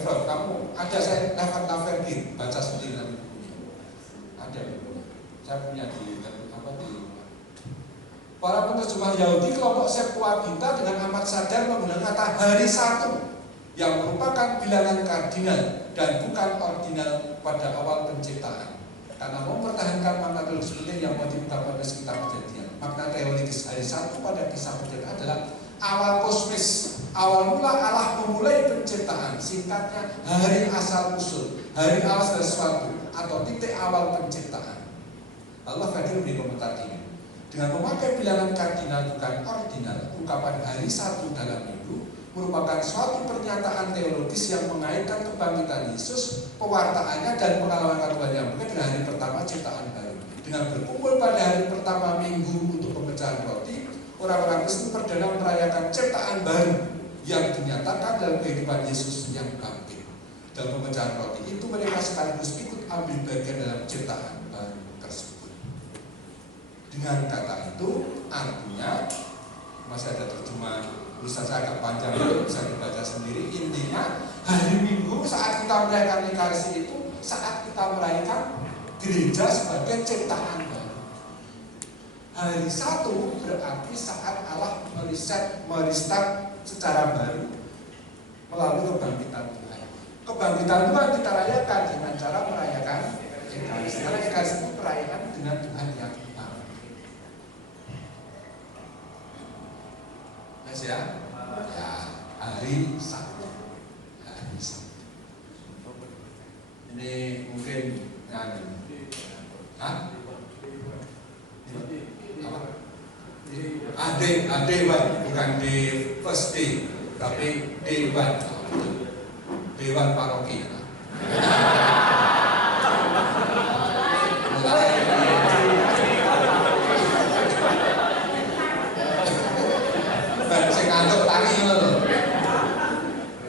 kamu ada saya Naverdi baca sendiri nanti bukunya. Ada, saya punya di apa di. Para penerjemah Yahudi kelompok Septuaginta dengan amat sadar menggunakan kata hari Satu yang merupakan bilangan kardinal dan bukan ordinal pada awal penciptaan. Karena mempertahankan makna teologis penting yang mau diungkapkan pada sekitar kejadian. Makna teologis hari Satu pada kisah penciptaan adalah awal kosmis. Awal mula Allah memulai penciptaan. Singkatnya hari asal usul, hari awal sesuatu atau titik awal penciptaan. Allah hadir memberi komentar ini. Dengan memakai bilangan kardinal bukan ordinal, ungkapan hari Satu dalam minggu merupakan suatu pernyataan teologis yang mengaitkan kebangkitan Yesus, pewartaannya dan pengalaman Tuhan yang mungkin dengan hari pertama ciptaan baru. Dengan berkumpul pada hari pertama minggu untuk pemecahan roti, orang-orang Kristen perdana merayakan ciptaan baru yang dinyatakan dalam kehidupan Yesus yang bangkit. Dalam pemecahan roti itu mereka sekaligus ikut ambil bagian dalam ciptaan baru tersebut. Dengan kata itu artinya, masih ada terjemahan tulisan saya agak panjang, bisa dibaca sendiri. Intinya hari Minggu saat kita merayakan Ekaristi itu saat kita merayakan gereja sebagai ciptaan baru. Hari Satu berarti saat Allah merestart secara baru melalui kebangkitan Tuhan. Kebangkitan Tuhan kita rayakan dengan cara merayakan Ekaristi. Karena Ekaristi itu perayaan dengan Tuhan yang baru. Yes, ya? Ya, hari Sabtu. Hari Sabtu. Ini mungkin nyanyi. Hah? Apa? Dewan, bukan di first day, tapi Dewan. Dewan paroki.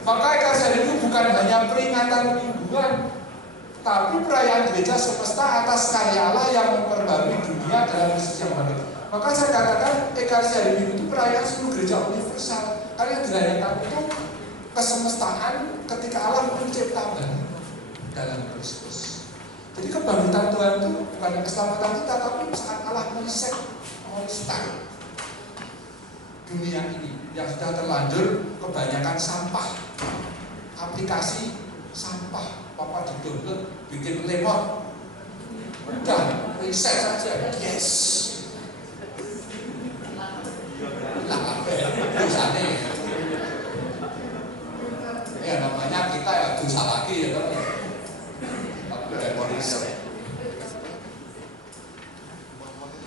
Maka Ekaristi itu bukan hanya peringatan mingguan, tapi perayaan gereja semesta atas karya Allah yang memperbarui dunia dalam Kristus yang bangkit. Maka saya katakan Ekaristi hari Minggu itu perayaan seluruh gereja universal. Karena yang dirayakan itu kesemestaan ketika Allah mencipta baru dalam Kristus. Jadi kebangkitan Tuhan itu bukan keselamatan kita, tapi saat Allah merestart dunia ini yang sudah terlanjur kebanyakan sampah, aplikasi sampah, papa di-download, bikin lemot, udah reset saja, yes. Lah apa ya, dosanya ya namanya kita ya dosa lagi ya kan, tapi udah mau reset.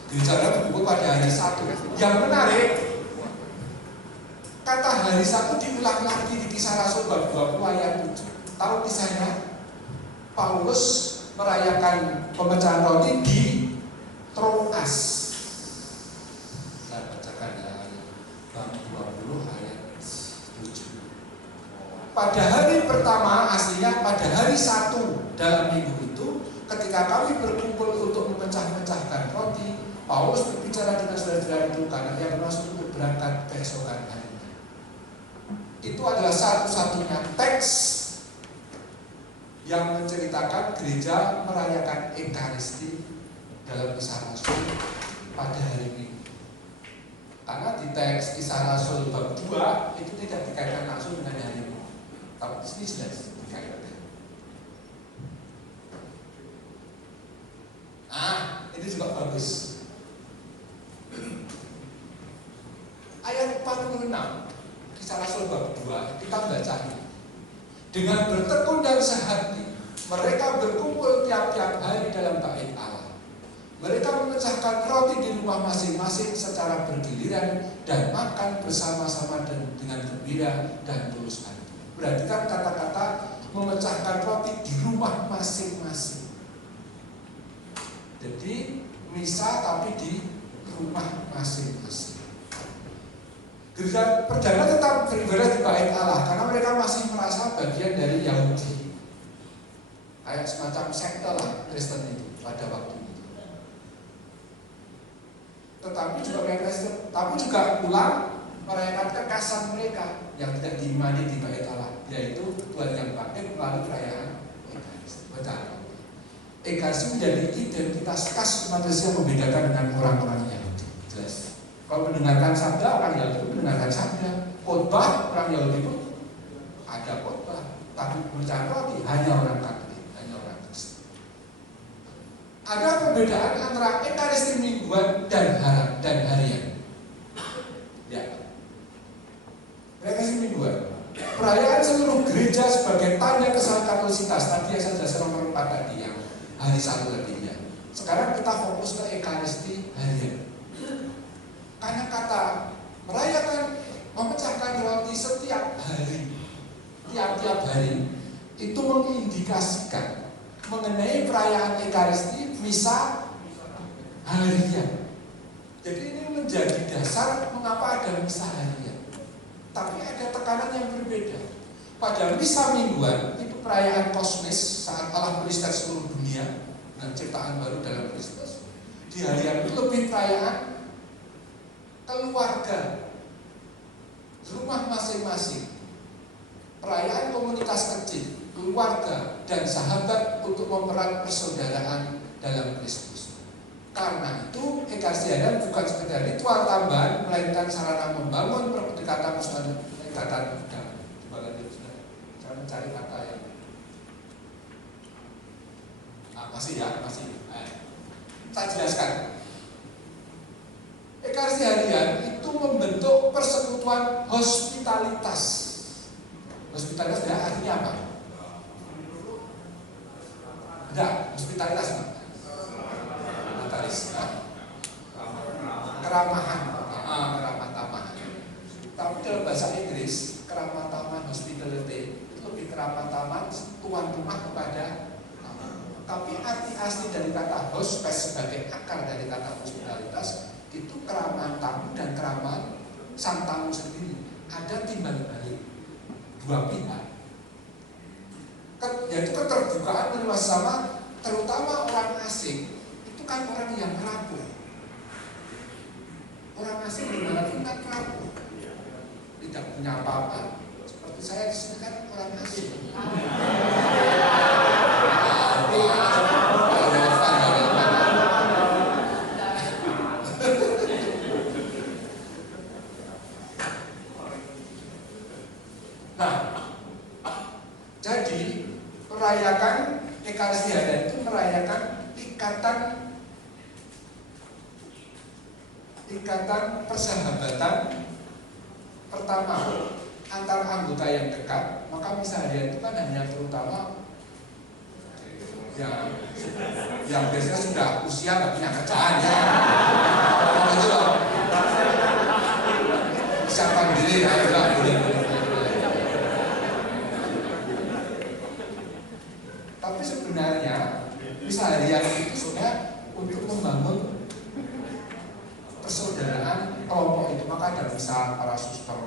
Gereja berkumpul pada hari Satu. Yang menarik, kata hari Satu diulang lagi di Kisah Rasul bab 20 ayat 7. Tahu kisahnya? Paulus merayakan pemecahan roti di Troas. Saya bacakan ya, bab 20 ayat 7. Pada hari pertama, aslinya pada hari Satu dalam minggu itu, ketika kami berkumpul untuk memecah-mecahkan roti, Paulus berbicara dengan saudara-saudara itu karena ia bermaksud untuk berangkat keesokan hari. Itu adalah satu-satunya teks yang menceritakan gereja merayakan Ekaristi dalam Kisah Rasul pada hari Minggu. Karena di teks Kisah Rasul bab 2 itu tidak dikaitkan langsung dengan hari Minggu, tapi di sini jelas dikaitkan. Ini juga bagus. Ayat 46 Kisah Rasul bab 2 kita baca ini. Dengan bertekun dan sehati mereka berkumpul tiap-tiap hari dalam bait Allah. Mereka memecahkan roti di rumah masing-masing secara bergiliran dan makan bersama-sama dengan gembira dan tulus hati. Berarti kan kata-kata memecahkan roti di rumah masing-masing. Jadi misa tapi di rumah masing-masing. Gereja perdana tetap beribadah di bait Allah karena mereka masih merasa bagian dari Yahudi. Kayak semacam sekte lah Kristen itu pada waktu itu. Tetapi juga mereka Kristen, tapi juga pulang merayakan kekasan mereka yang tidak diimani di bait Allah, yaitu Tuhan yang bangkit melalui perayaan Ekaristi. Betul. Ekaristi menjadi identitas khas umat Kristen yang membedakan dengan orang-orang Yahudi. Jelas. Kalau mendengarkan sabda, orang Yahudi mendengarkan sabda. Khotbah, orang Yahudi pun ada khotbah. Tapi pemecah roti hanya orang Katolik, hanya orang Kristen. Ada perbedaan antara Ekaristi mingguan dan harian. Ya. Ekaristi mingguan, perayaan seluruh gereja sebagai tanda kesalahan katolisitas tadi yang saya jelaskan nomor 4 tadi, yang hari satu tadi ya. Sekarang kita fokus ke Ekaristi harian. Karena kata merayakan, memecahkan roti setiap hari, tiap-tiap hari, itu mengindikasikan mengenai perayaan Ekaristi misa harian. Jadi ini menjadi dasar mengapa ada misa harian. Tapi ada tekanan yang berbeda. Pada misa mingguan itu perayaan kosmis saat Allah meriset seluruh dunia dan ciptaan baru dalam Kristus. Di harian itu lebih perayaan keluarga, rumah masing-masing, perayaan komunitas kecil, keluarga dan sahabat untuk memerat persaudaraan dalam Kristus. Karena itu Ekaristi harian bukan sekedar ritual tambahan, melainkan sarana membangun pendekatan pendekatan dalam. Coba lanjut, saya mencari kata yang masih. Saya jelaskan. Ekaristi harian itu membentuk persekutuan hospitalitas. Hospitalitas artinya apa? Enggak, hospitalitas Pak. Keramahan, keramah tamahan. Tapi dalam bahasa Inggris, keramah tamahan hospitality itu lebih keramah tamahan tuan rumah kepada tamu. Tapi arti asli dari kata hospes sebagai akar dari kata hospitalitas itu keramahan tamu dan keramahan sang tamu sendiri. Ada timbal balik dua pihak. Yaitu keterbukaan menerima sama, terutama orang asing. Kan orang yang rapuh. Orang asing dimanapun kan rapuh, tidak punya apa-apa. Seperti saya di sini kan orang asing. Nah, jadi merayakan Ekaristi harian itu merayakan ikatan persahabatan pertama antar anggota yang dekat. Maka misa harian itu kan hanya terutama yang biasanya sudah usia nggak punya kerjaan ya. Itu loh. Siapkan diri ya, boleh. Tapi sebenarnya misa harian itu sebenarnya untuk membangun persaudaraan kelompok itu. Maka ada misa para suster,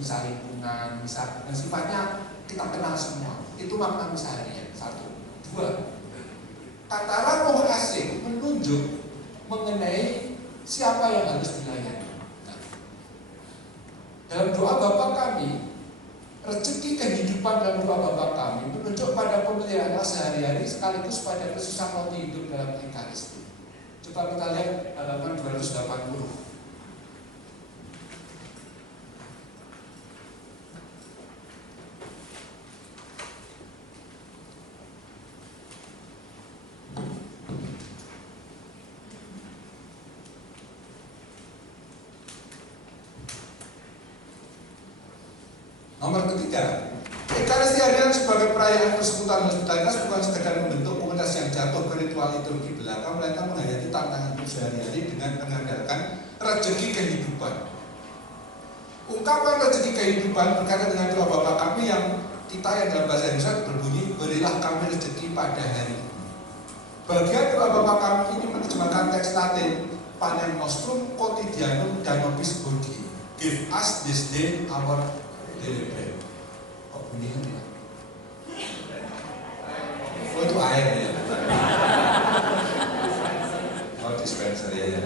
misa lingkungan, misa yang sifatnya kita kenal semua. Itu makna misa harian. 1, 2. Kata roh asing menunjuk mengenai siapa yang harus dilayani. Nah, dalam doa Bapa kami, rezeki kehidupan dalam doa Bapa kami menunjuk pada pemeliharaan sehari-hari sekaligus pada kesusahan roti hidup dalam Ekaristi. Coba kita lihat halaman 280. Nomor ketiga, Ekaristi harian sebagai perayaan persekutuan hospitalitas bukan sekedar membentuk komunitas yang jatuh ke ritual liturgi belaka, melainkan menghayati tantangan hidup sehari-hari dengan mengandalkan rezeki kehidupan. Ungkapan rezeki kehidupan berkaitan dengan doa Bapa kami yang kita yang dalam bahasa Indonesia berbunyi, berilah kami rezeki pada hari ini. Bagian doa Bapa kami ini menerjemahkan teks Latin, panem nostrum quotidianum da nobis hodie. Give us this day our daily bread. Kok bunyinya tidak? Oh, itu air ya. Oh, dispenser ya.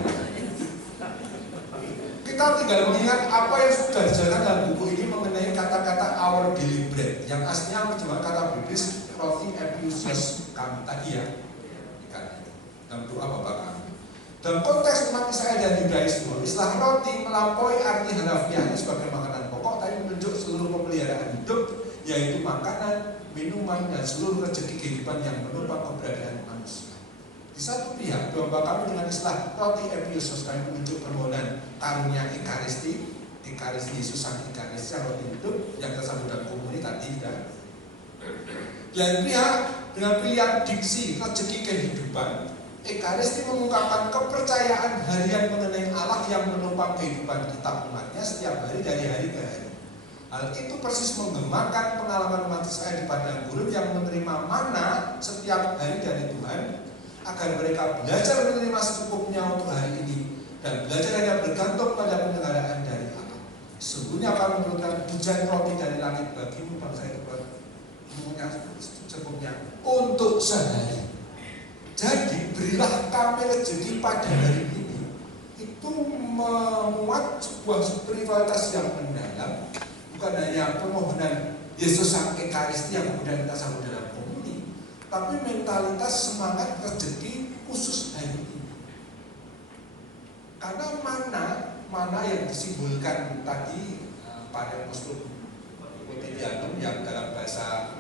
Kita kita tinggal mengingat apa yang sudah dijelaskan dalam buku ini mengenai kata-kata our daily bread, yang aslinya menerjemahkan kata British roti Epiusios kami tadi ya, dalam doa Bapa kami. Dalam konteks umat Israel dan Yudaisme, istilah roti melampaui arti harafiahnya sebagai makanan pokok, tapi menunjuk seluruh pemeliharaan hidup, yaitu makanan, minuman, dan seluruh rezeki kehidupan yang menopang keberadaan manusia. Di satu pihak, doa kami dengan istilah roti Epiusios kami menunjuk permohonan karunia Ekaristi Yesus sang Ekaristi, yang roti hidup yang tersambung dalam komuni tadi kan. Dan pihak dengan pilihan diksi rezeki kehidupan, Ekaristi mengungkapkan kepercayaan harian mengenai Allah yang menopang kehidupan kita umatnya setiap hari dari hari ke hari. Hal itu persis menggemakan pengalaman umat Israel di padang gurun yang menerima mana setiap hari dari Tuhan, agar mereka belajar menerima secukupnya untuk hari ini dan belajar hanya bergantung pada penyelenggaraan dari Allah. Sesungguhnya akan menurunkan hujan roti dari langit bagimu bangsa itu secukupnya untuk sehari. Jadi berilah kami rezeki pada hari ini. Itu memuat sebuah spiritualitas yang mendalam, bukan hanya permohonan Yesus sang Ekaristi yang kemudian kita sambut dalam komuni, tapi mentalitas semangat rezeki khusus hari ini. Karena mana yang disimbolkan tadi pada kostum quotidianum yang dalam bahasa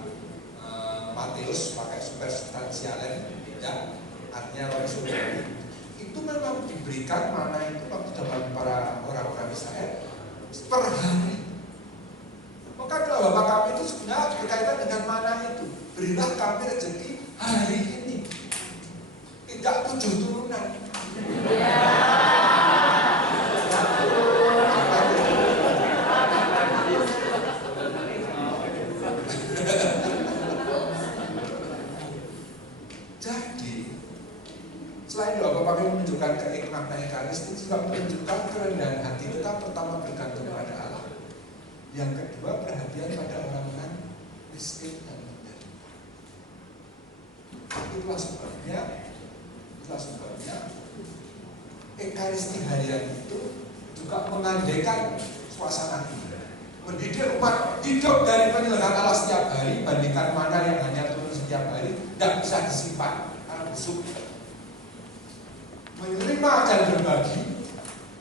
Matius pakai superstansialen, ya, artinya roti surgawi, itu memang diberikan mana itu waktu zaman para orang-orang Israel per hari. Maka doa Bapa kami itu sebenarnya berkaitan dengan mana itu. Berilah kami rezeki hari ini, tidak 7 turunan. Jadi selain doa Bapa kami menunjukkan makna Ekaristi, juga menunjukkan kerendahan hati kita pertama bergantung pada Allah. Yang kedua perhatian pada orang-orang miskin dan menderita. Itulah sebabnya Ekaristi harian itu juga mengandaikan suasana ini, mendidik umat hidup dari penyelenggaraan Allah setiap hari, bandingkan mana yang hanya turun setiap hari, tidak bisa disimpan karena busuk. Menerima dan berbagi,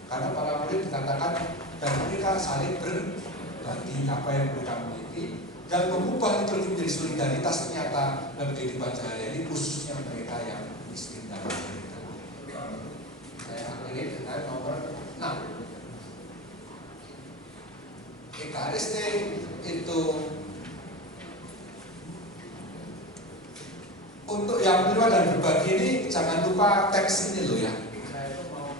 karena para murid dikatakan dan mereka saling berbagi apa yang mereka miliki, dan mengubah itu menjadi solidaritas ternyata dalam kehidupan sehari-hari, khususnya mereka yang miskin dan menderita. Saya akhiri dengan nomor 6. Ekaristi itu untuk yang menerima dan berbagi ini, jangan lupa teks ini loh ya. Saya itu mau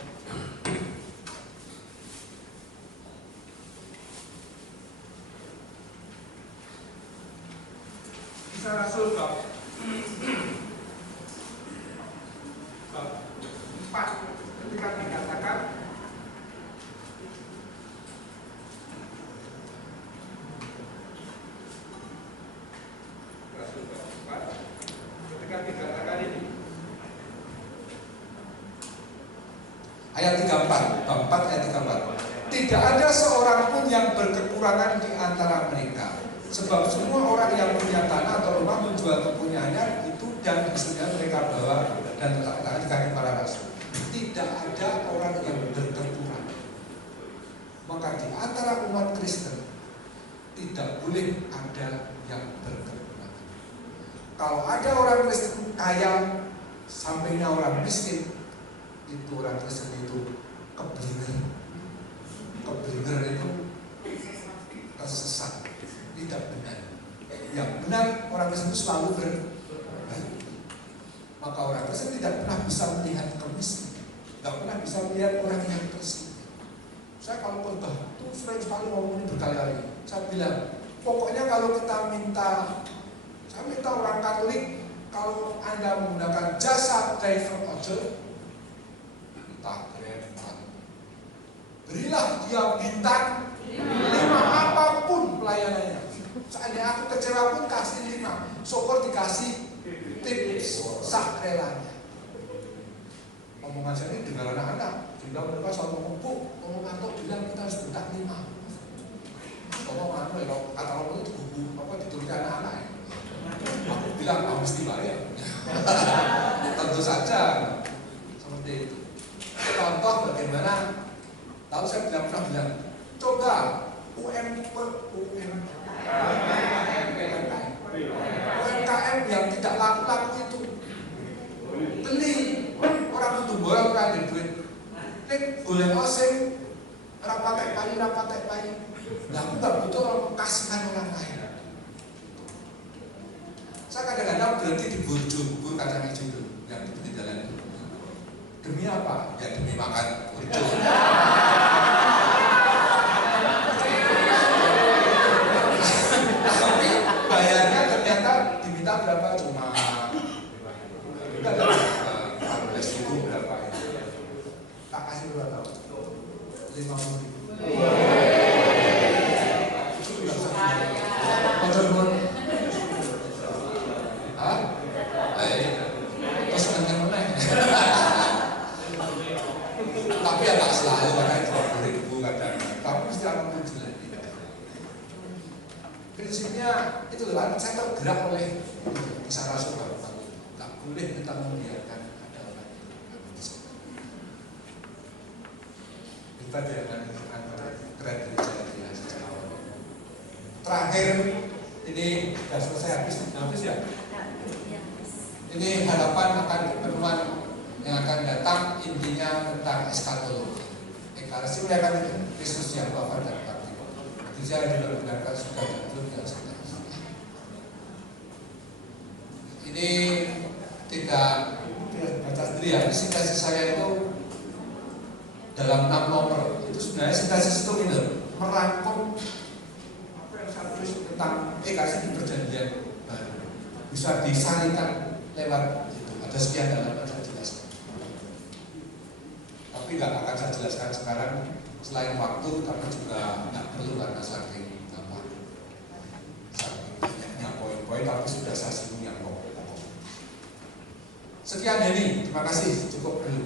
Kisah Rasul bab 4 ketika dikatakan Rasul bab 4 ketika dikatakan ini ayat 34, bab 4 ayat 34, tidak ada seorang pun yang berkekurangan di antara mereka, sebab semua orang yang punya tanah atau rumah menjual kepunyaannya itu dan hasilnya mereka bawa dan letakkan di kaki para rasul. Tidak ada orang yang berkekurangan. Maka di antara umat Kristen tidak boleh ada yang berkekurangan. Kalau ada orang Kristen kaya, sampingnya orang miskin, itu orang Kristen itu keblinger. Keblinger itu tersesat, tidak benar. Yang benar orang Kristen itu selalu berbagi. Maka orang Kristen tidak pernah bisa melihat kemiskinan, tidak pernah bisa melihat orang yang tersinggung. Saya kalau khotbah itu sering sekali ngomong ini berkali-kali. Saya bilang, pokoknya kalau kita saya minta orang Katolik, kalau Anda menggunakan jasa driver ojol, entah Grab, berilah dia bintang 5 apapun pelayanannya. Seandainya aku kecewa pun kasih 5, syukur dikasih tips sak relanya. Omongan saya ini dengar anak-anak, Bilang mereka selalu ngomong, Bu, ngomong Marto bilang kita harus bentak 5. Ngomong apa ya, kata ngomong itu buku apa dituliskan anak-anak ya. Aku bilang, mesti bayar. Tentu saja seperti itu. Contoh bagaimana, lalu saya pernah bilang, coba UMKM yang tidak laku-laku itu beli orang butuh bola orang ada duit, boleh oseng, orang pakai payu. Nah, aku nggak butuh orang kasihkan orang lain. Saya kadang-kadang berhenti di bubur kacang hijau itu yang di jalan itu. Demi apa? Ya demi makan burjo. Tapi bayarnya ternyata diminta berapa cuma 14.000 berapa ya? Tak kasih berapa? 50.000. Tapi ya tak selalu kadang 20.000 kadang, tapi mesti akan muncul lagi. Prinsipnya itu lah, saya tergerak oleh kisah Rasul Bapak. Tak boleh kita membiarkan ada orang kita dengan keren gereja sejak awal. Terakhir ini sudah selesai habis ya. Ini harapan akan pertemuan yang akan datang, intinya tentang eskatologi. Ekarasi akan Kristus yang wafat dan bangkit. Dia juga benarkan sudah dan belum dan seterusnya. Ini tidak baca sendiri ya. Sintesis saya itu dalam 6 nomor. Itu sebenarnya sintesis itu gitu, merangkum apa yang saya tulis tentang ekarasi di perjanjian baru. Bisa disarikan lewat itu. Ada sekian dalam saya jelaskan. Tapi nggak akan saya jelaskan sekarang selain waktu, tapi juga nggak perlu karena saking banyaknya poin-poin, tapi sudah saya singgung yang pokok-pokok. Sekian ini, terima kasih, cukup dulu.